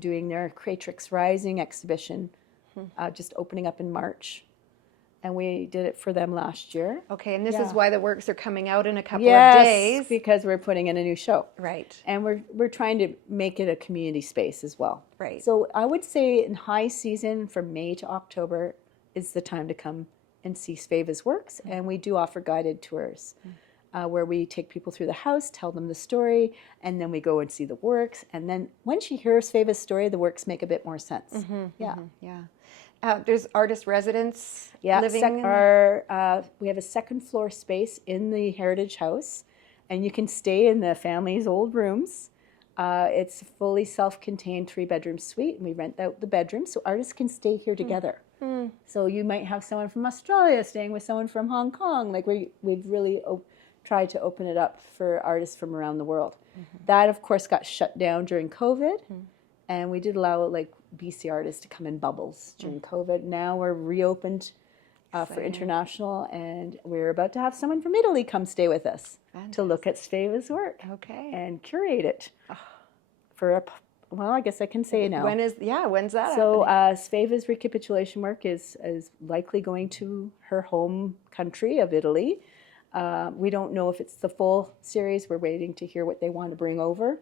doing their Creatrix Rising exhibition, just opening up in March. And we did it for them last year. Okay, and this is why the works are coming out in a couple Yes, of days. because we're putting in a new show. Right. And we're trying to make it a community space as well. Right. So I would say in high season from May to October is the time to come and see Sveva's works. And we do offer guided tours where we take people through the house, tell them the story, and then we go and see the works. And then once you hear Sveva's story, the works make a bit more sense. Yeah. Yeah. There's artist residents Yeah, living we have a second floor space in the Heritage House, and you can stay in the family's old rooms. It's a fully self-contained 3-bedroom suite, and we rent out the bedrooms so artists can stay here together. So you might have someone from Australia staying with someone from Hong Kong. Like we've really tried to open it up for artists from around the world. That, of course, got shut down during COVID, and we did allow BC artists to come in bubbles during COVID. Now we're reopened for international, and we're about to have someone from Italy come stay with us to look at Sveva's work and curate it for I guess I can say now. when's that So happening? Sveva's recapitulation work is likely going to her home country of Italy. We don't know if it's the full series. We're waiting to hear what they want to bring over.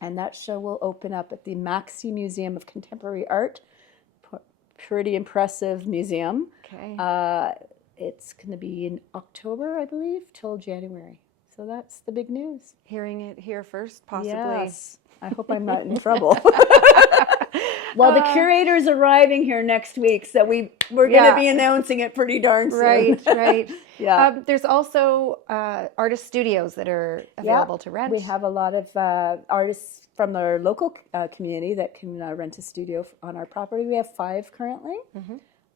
And that show will open up at the Maxi Museum of Contemporary Art. Pretty impressive museum. Okay. It's going to be in October, I believe, till January. So that's the big news. Hearing it here first, possibly. Yes. I hope I'm not in trouble. Well, the curator's arriving here next week, so we're going to be announcing it pretty darn soon. Right. Yeah. There's also artist studios that are available to rent. We have a lot of artists from our local community that can rent a studio on our property. We have 5 currently.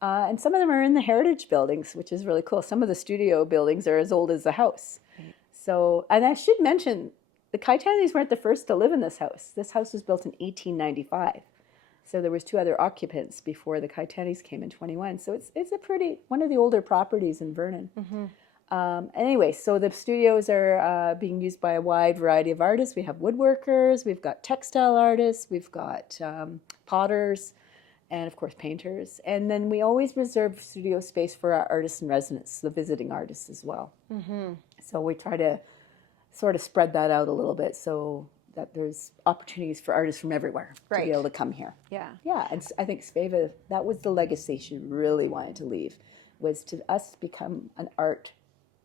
And some of them are in the heritage buildings, which is really cool. Some of the studio buildings are as old as the house. Right. So, and I should mention, the Kaitanis weren't the first to live in this house. This house was built in 1895. So there was 2 other occupants before the Kaitanis came in 21. So it's a pretty, one of the older properties in Vernon. Anyway, so the studios are being used by a wide variety of artists. We have woodworkers, we've got textile artists, we've got potters, and of course painters. And then we always reserve studio space for our artists in residence, the visiting artists as well. So we try to sort of spread that out a little bit so that there's opportunities for artists from everywhere to be able to come here. Yeah, and I think Sveva, that was the legacy she really wanted to leave, was to us become an art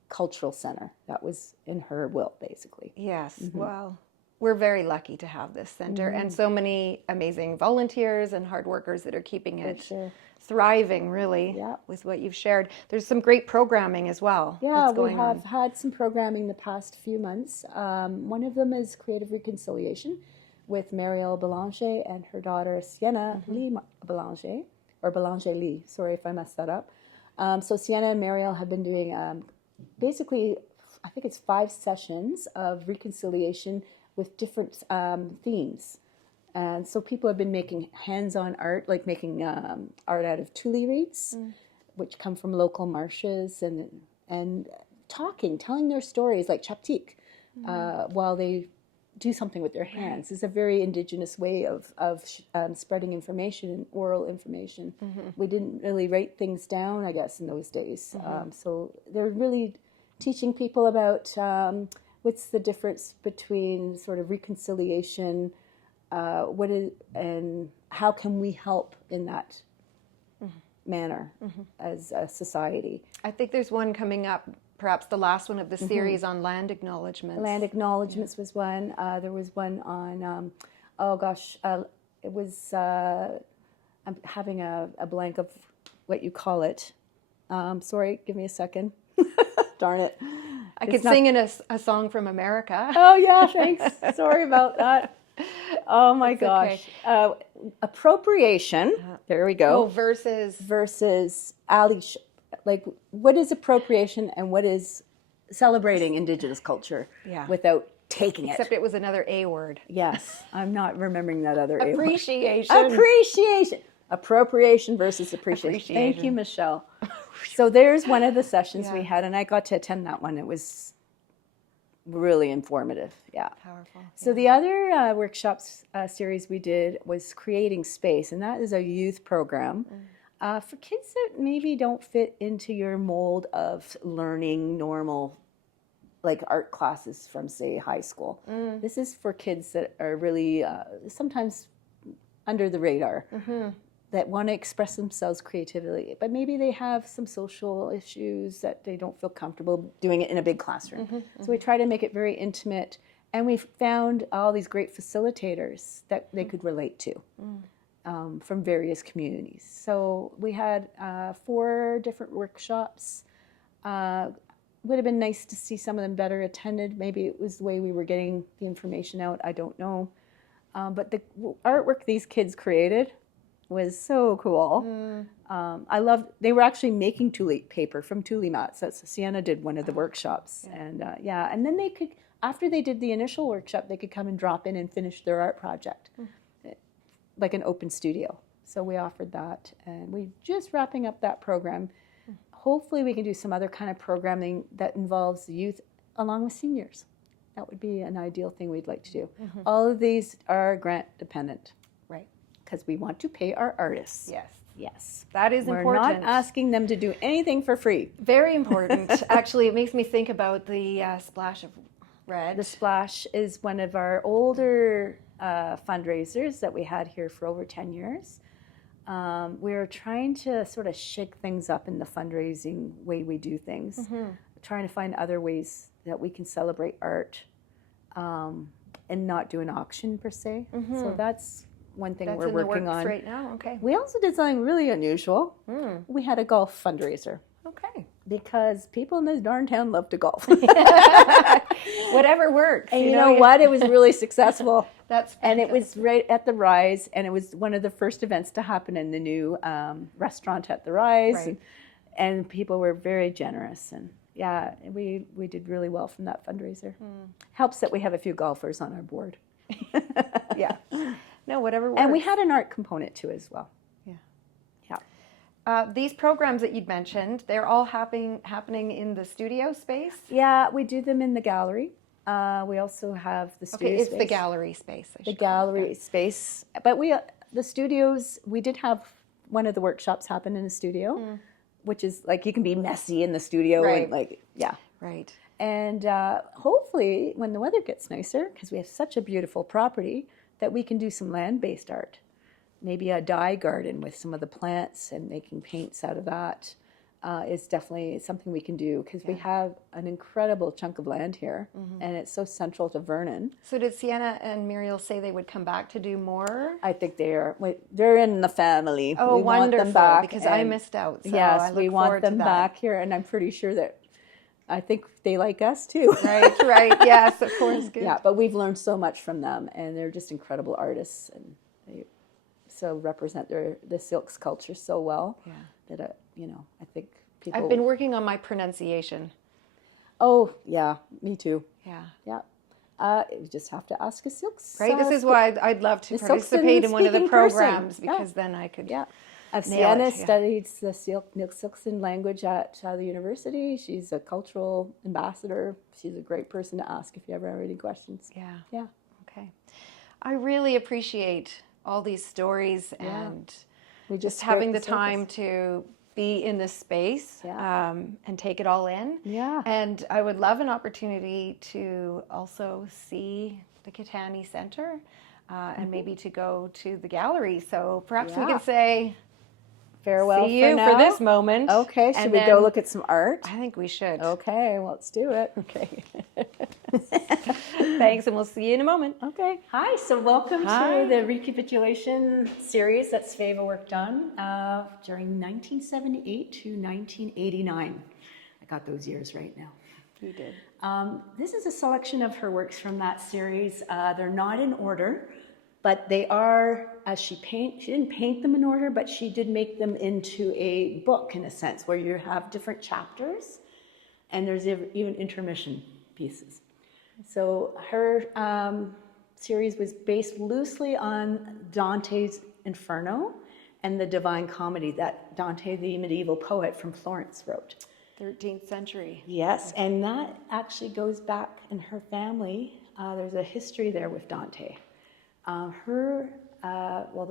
cultural center. That was in her will, basically. Yes, well, we're very lucky to have this center and so many amazing volunteers and hard workers that are keeping it thriving, really, with what you've shared. There's some great programming as well. Yeah, we have had some programming the past few months. One of them is Creative Reconciliation with Marielle Belanger and her daughter Sienna Lee Belanger, or Belanger Lee, sorry if I messed that up. So Sienna and Marielle have been doing basically, I think it's 5 sessions of reconciliation with different themes. And so people have been making hands-on art, like making art out of tule reeds, which come from local marshes, and telling their stories, like chaptik, while they do something with their hands. It's a very indigenous way of spreading information and oral information. We didn't really write things down, I guess, in those days. So they're really teaching people about what's the difference between sort of reconciliation, and how can we help in that manner as a society. I think there's one coming up, perhaps the last one of the series on land acknowledgements. Land acknowledgements was one. There was one on, it was, I'm having a blank of what you call it. Sorry, give me a second. Darn it. I could sing in a song from America. Oh, yeah, thanks. Sorry about that. Oh, my gosh. Okay. Appropriation, there we go. Versus like, what is appropriation and what is celebrating Indigenous culture without taking Except it was another A word. Yes, I'm not remembering that other A word. Appreciation. Appropriation versus appreciation. Thank you, Michelle. So there's one of the sessions we had, and I got to attend that one. It was really informative. Yeah. Powerful. So the other workshops series we did was Creating Space, and that is a youth program for kids that maybe don't fit into your mold of learning normal, like art classes from, say, high school. This is for kids that are really sometimes under the radar, that want to express themselves creatively, but maybe they have some social issues that they don't feel comfortable doing it in a big classroom. So we try to make it very intimate, and we found all these great facilitators that they could relate to from various communities. So we had 4 different workshops. Would have been nice to see some of them better attended. Maybe it was the way we were getting the information out. I don't know. But the artwork these kids created was so cool. I loved, they were actually making tule paper from tule mats. That's Sienna did one of the workshops. And and then they could, after they did the initial workshop, they could come and drop in and finish their art project, like an open studio. So we offered that, and we're just wrapping up that program. Hopefully we can do some other kind of programming that involves the youth along with seniors. That would be an ideal thing we'd like to do. All of these are grant dependent. Right. Because we want to pay our artists. Yes. That is important. We're not asking them to do anything for free. Very important. Actually, it makes me think about the Splash of Red. The Splash is one of our older fundraisers that we had here for over 10 years. We're trying to sort of shake things up in the fundraising way we do things. Trying to find other ways that we can celebrate art and not do an auction per se. So that's one thing That's we're in the working works on right now. Okay. We also did something really unusual. We had a golf fundraiser Okay. because people in this darn town love to golf. Whatever works. And you know what? It was really successful. That's And it was fantastic. right at the Rise, and it was one of the first events to happen in the new restaurant at the Rise. Right. And people were very generous. And yeah, we did really well from that fundraiser. Helps that we have a few golfers on our board. Yeah. No, whatever works. And we had an art component too as well. These programs that you'd mentioned, they're all happening in the studio space? Yeah, we do them in the gallery. We also have the studio Okay, it's space. the gallery space. The gallery space. But the studios, we did have one of the workshops happen in the studio, which is like you can be messy in the studio. Right. And like, yeah. Right. And hopefully when the weather gets nicer, because we have such a beautiful property, that we can do some land-based art. Maybe a dye garden with some of the plants and making paints out of that is definitely something we can do because we have an incredible chunk of land here and it's so central to Vernon. So did Sienna and Muriel say they would come back to do more? I think they're in the family. Oh, we wonderful, want them back, because I missed out. So yes, I look we want forward to them that. back here, and I'm pretty sure that I think they like us too. Right. Yes, of course. Good. Yeah, but we've learned so much from them, and they're just incredible artists, and they so represent the silks culture so well. Yeah. That I think people. I've been working on my pronunciation. Oh yeah, me too. Yeah. Yeah. You just have to ask a silks. Right. This is why I'd love to the silks participate in one of the speaking person. programs Yeah. because then I could. Yeah. Nail Sienna it, yeah. studied the Silkson language at the university. She's a cultural ambassador. She's a great person to ask if you ever have any questions. Yeah. Yeah. Okay. I really appreciate all these stories and We just scraped having the surface. time to be in this space and take it all in. Yeah. And I would love an opportunity to also see the Kitani Center and maybe to go to the gallery. So perhaps we can say farewell see you now. for this moment. Okay, should and we then go look at some art? I think we should. Okay, well, let's do it. Okay. Thanks, and we'll see you in a moment. Okay. Hi, so welcome to the recapitulation series that Sveva worked on during 1978 to 1989. I got those years right now. You did. This is a selection of her works from that series. They're not in order, but they are, as she didn't paint them in order, but she did make them into a book in a sense, where you have different chapters, and there's even intermission pieces. So her series was based loosely on Dante's Inferno and the Divine Comedy that Dante, the medieval poet from Florence, wrote. 13th century. Yes, and that actually goes back in her family. There's a history there with Dante. The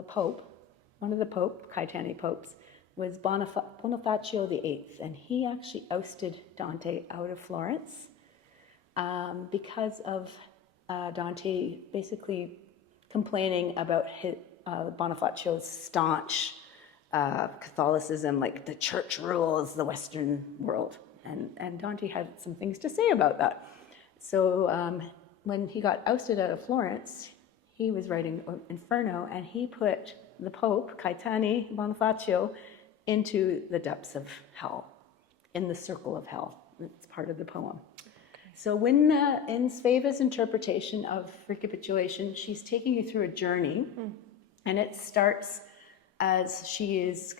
Pope, one of the Caetani popes, was Bonifacio VIII, and he actually ousted Dante out of Florence because of Dante basically complaining about Bonifacio's staunch Catholicism, like the church rules the Western world. And Dante had some things to say about that. So when he got ousted out of Florence, he was writing Inferno, and he put the Pope, Caetani Bonifacio, into the depths of hell, in the circle of hell. It's part of the poem. So when in Sveva's interpretation of recapitulation, she's taking you through a journey, and it starts as she is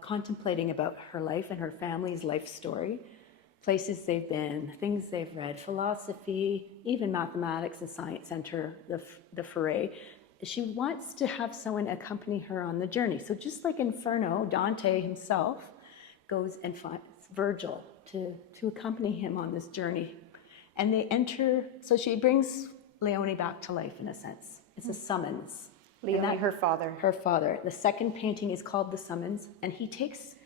contemplating about her life and her family's life story, places they've been, things they've read, philosophy, even mathematics and science enter the foray. She wants to have someone accompany her on the journey. So just like Inferno, Dante himself goes and finds Virgil to accompany him on this journey. And they enter, so she brings Leone back to life in a sense. It's a summons. Leone, her father. Her father. The second painting is called The Summons, and he takes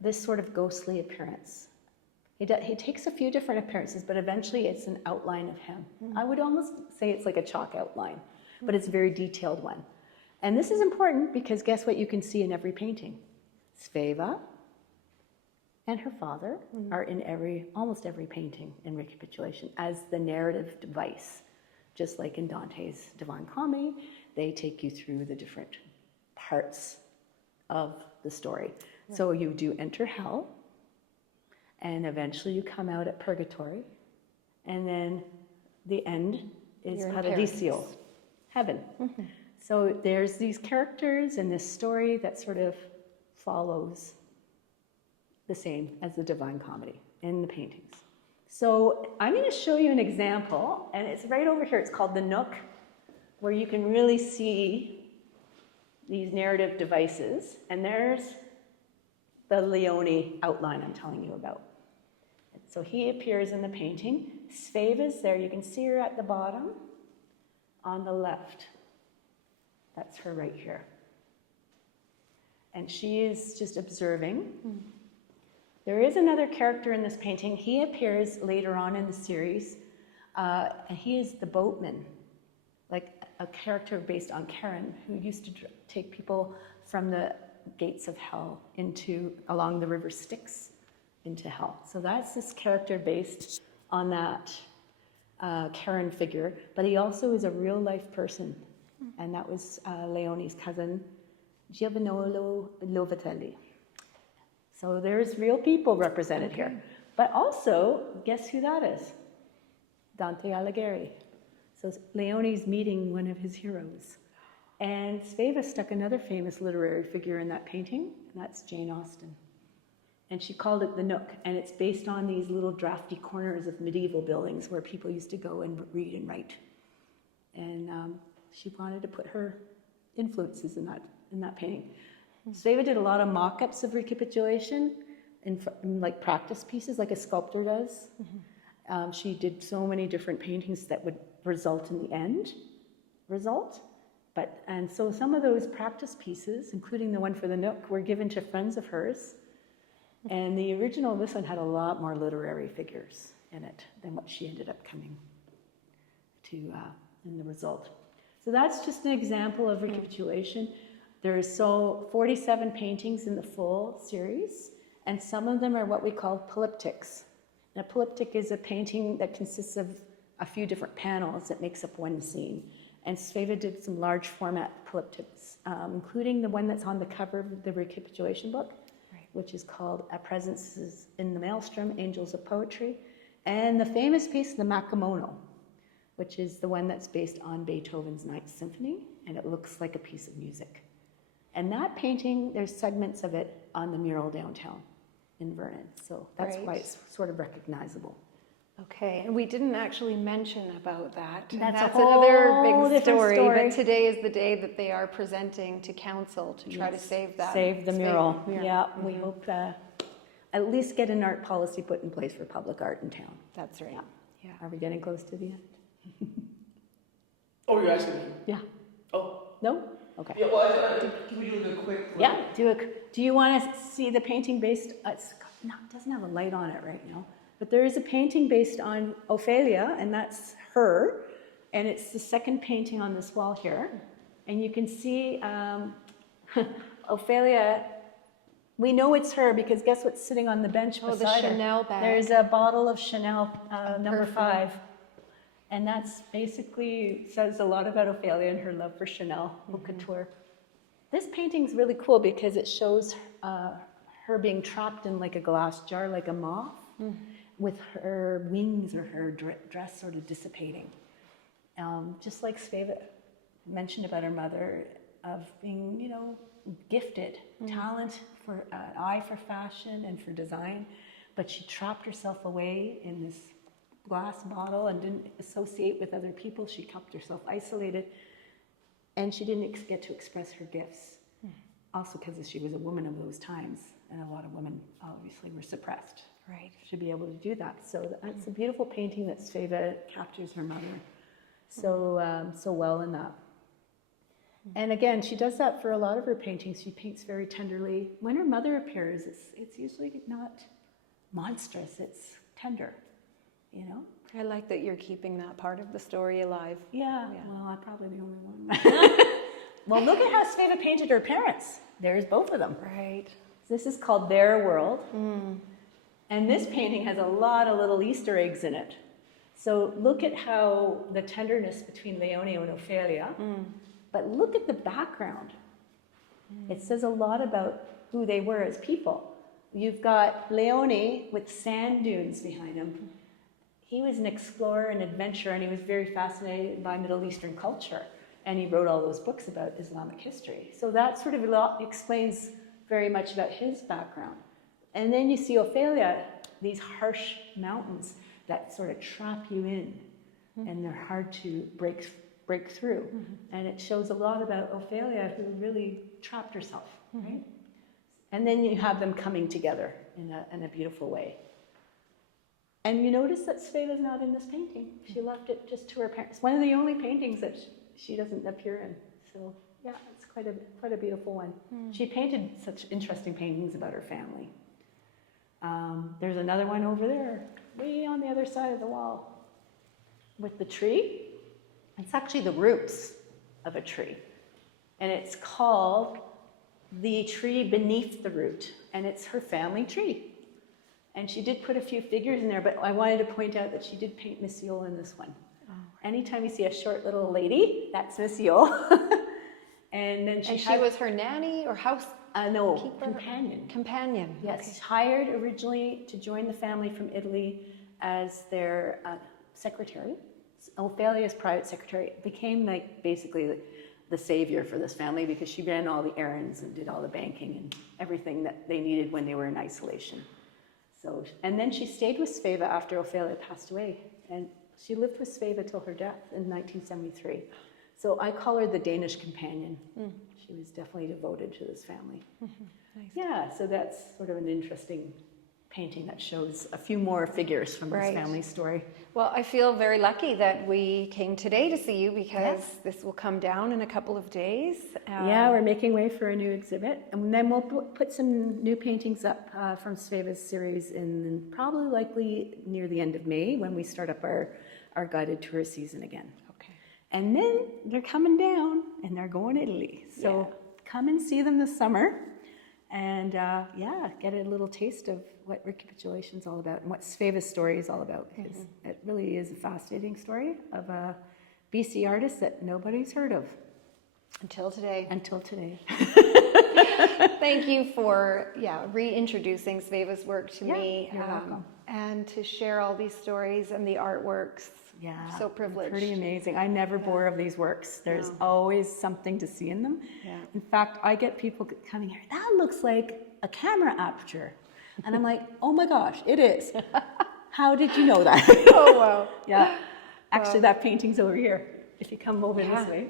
this sort of ghostly appearance. He takes a few different appearances, but eventually it's an outline of him. I would almost say it's like a chalk outline, but it's a very detailed one. And this is important because guess what you can see in every painting? Sveva and her father are in almost every painting in recapitulation as the narrative device. Just like in Dante's Divine Comedy, they take you through the different parts of the story. Right. So you do enter hell, and eventually you come out at purgatory, and then the end is Paradiso, heaven. Mm-hmm. So there's these characters and this story that sort of follows the same as the Divine Comedy in the paintings. So I'm going to show you an example, and it's right over here. It's called The Nook, where you can really see these narrative devices. And there's the Leone outline I'm telling you about. So he appears in the painting. Sveva's there. You can see her at the bottom on the left. That's her right here. And she is just observing. Mm. There is another character in this painting. He appears later on in the series, and he is the boatman, like a character based on Karen, who used to take people from the gates of hell along the river Styx into hell. So that's this character based on that Karen figure, but he also is a real life person, and that was Leone's cousin, Giovanolo Lovatelli. So there's real people represented here. But also, guess who that is? Dante Alighieri. So Leone's meeting one of his heroes. And Sveva stuck another famous literary figure in that painting, and that's Jane Austen. And she called it The Nook, and it's based on these little drafty corners of medieval buildings where people used to go and read and write. And she wanted to put her influences in that painting. Sveva did a lot of mock-ups of recapitulation in like practice pieces, like a sculptor does. Mm-hmm. She did so many different paintings that would result in the end result. And so some of those practice pieces, including the one for the Nook, were given to friends of hers. And the original, this one had a lot more literary figures in it than what she ended up coming to in the result. So that's just an example of recapitulation. There's 47 paintings in the full series, and some of them are what we call polyptychs. And a polyptych is a painting that consists of a few different panels that makes up one scene. And Sveva did some large format polyptychs, including the one that's on the cover of the recapitulation book, right, which is called A Presence in the Maelstrom, Angels of Poetry, and the famous piece, the Macamono, which is the one that's based on Beethoven's Ninth Symphony, and it looks like a piece of music. And that painting, there's segments of it on the mural downtown in Vernon. So that's why it's sort of recognizable. Okay, and we didn't actually mention about that. That's another big story, but today is the day that they are presenting to council to try to save that. Save the mural. Yeah, we hope at least get an art policy put in place for public art in town. That's right. Yeah. Are we getting close to the end? Oh, you're asking me? Yeah. Oh. No? Okay. Yeah, well, can we do a quick? Yeah, do you want to see the painting based, it doesn't have a light on it right now, but there is a painting based on Ophelia, and that's her, and it's the second painting on this wall here, and you can see Ophelia, we know it's her because guess what's sitting on the bench beside the her? Chanel bag. There's a bottle of Chanel number 5. And that's basically says a lot about Ophelia and her love for Chanel, haute couture. This painting's really cool because it shows her being trapped in like a glass jar, like a moth, with her wings or her dress sort of dissipating. Just like Sveva mentioned about her mother, of being, gifted, talent, for an eye for fashion and for design, but she trapped herself away in this glass bottle and didn't associate with other people. She kept herself isolated, and she didn't get to express her gifts. Also because she was a woman of those times, and a lot of women obviously were suppressed. Right. To be able to do that. So that's a beautiful painting that Sveva captures her mother so well in that. And again, she does that for a lot of her paintings. She paints very tenderly. When her mother appears, it's usually not monstrous, it's tender. I like that you're keeping that part of the story alive. Yeah. Well, I'm probably the only one. Well, look at how Sveva painted her parents. There's both of them. Right. This is called Their World. And this painting has a lot of little Easter eggs in it. So look at how the tenderness between Leone and Ophelia, but look at the background. It says a lot about who they were as people. You've got Leone with sand dunes behind him. He was an explorer and adventurer, and he was very fascinated by Middle Eastern culture. And he wrote all those books about Islamic history. So that sort of explains very much about his background. And then you see Ophelia, these harsh mountains that sort of trap you in, and they're hard to break through. And it shows a lot about Ophelia, who really trapped herself, right? And then you have them coming together in a beautiful way. And you notice that Sveva's not in this painting. She left it just to her parents. One of the only paintings that she doesn't appear in. So yeah, it's quite a beautiful one. She painted such interesting paintings about her family. There's another one over there, way on the other side of the wall, with the tree. It's actually the roots of a tree. And it's called The Tree Beneath the Root. And it's her family tree. And she did put a few figures in there, but I wanted to point out that she did paint Miss Yule in this one. Oh. Anytime you see a short little lady, that's Miss Yule. And then she was her nanny or house? No, keeper? Companion. Companion. Yes, okay. Hired originally to join the family from Italy as their secretary. Ophelia's private secretary became like basically the savior for this family because she ran all the errands and did all the banking and everything that they needed when they were in isolation. So, and then she stayed with Sveva after Ophelia passed away, and she lived with Sveva till her death in 1973. So I call her the Danish companion. She was definitely devoted to this family. Nice. Yeah, so that's sort of an interesting painting that shows a few more figures from this family story. Well, I feel very lucky that we came today to see you because this will come down in a couple of days. Yeah, we're making way for a new exhibit. And then we'll put some new paintings up from Sveva's series in probably likely near the end of May when we start up our guided tour season again. Okay. And then they're coming down and they're going to Italy. So come and see them this summer. And get a little taste of what recapitulation is all about and what Sveva's story is all about. Because it really is a fascinating story of a BC artist that nobody's heard of. Until today. Until today. Thank you for reintroducing Sveva's work to me. You're welcome. And to share all these stories and the artworks. Yeah, so privileged. Pretty amazing. I never bore of these works. There's always something to see in them. Yeah. In fact, I get people coming here, that looks like a camera aperture. And I'm like, oh my gosh, it is. How did you know that? Oh, wow. Yeah. Actually, that painting's over here. If you come over this way,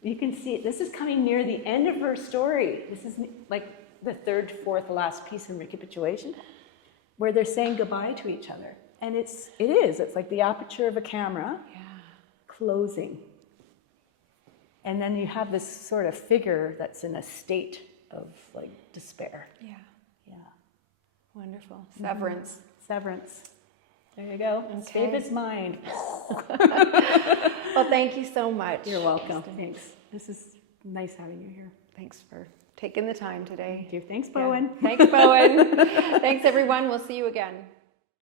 you can see it. This is coming near the end of her story. This is like the third, fourth, last piece in recapitulation, where they're saying goodbye to each other. And it is. It's like the aperture of a camera closing. And then you have this sort of figure that's in a state of like despair. Yeah. Yeah. Wonderful. Severance. Severance. There you go. Okay. Sveva's mind. Well, thank you so much. You're welcome. Thanks. This is nice having you here. Thanks for taking the time today. Thank you. Thanks, Bowen. Thanks, Bowen. Thanks, everyone. We'll see you again.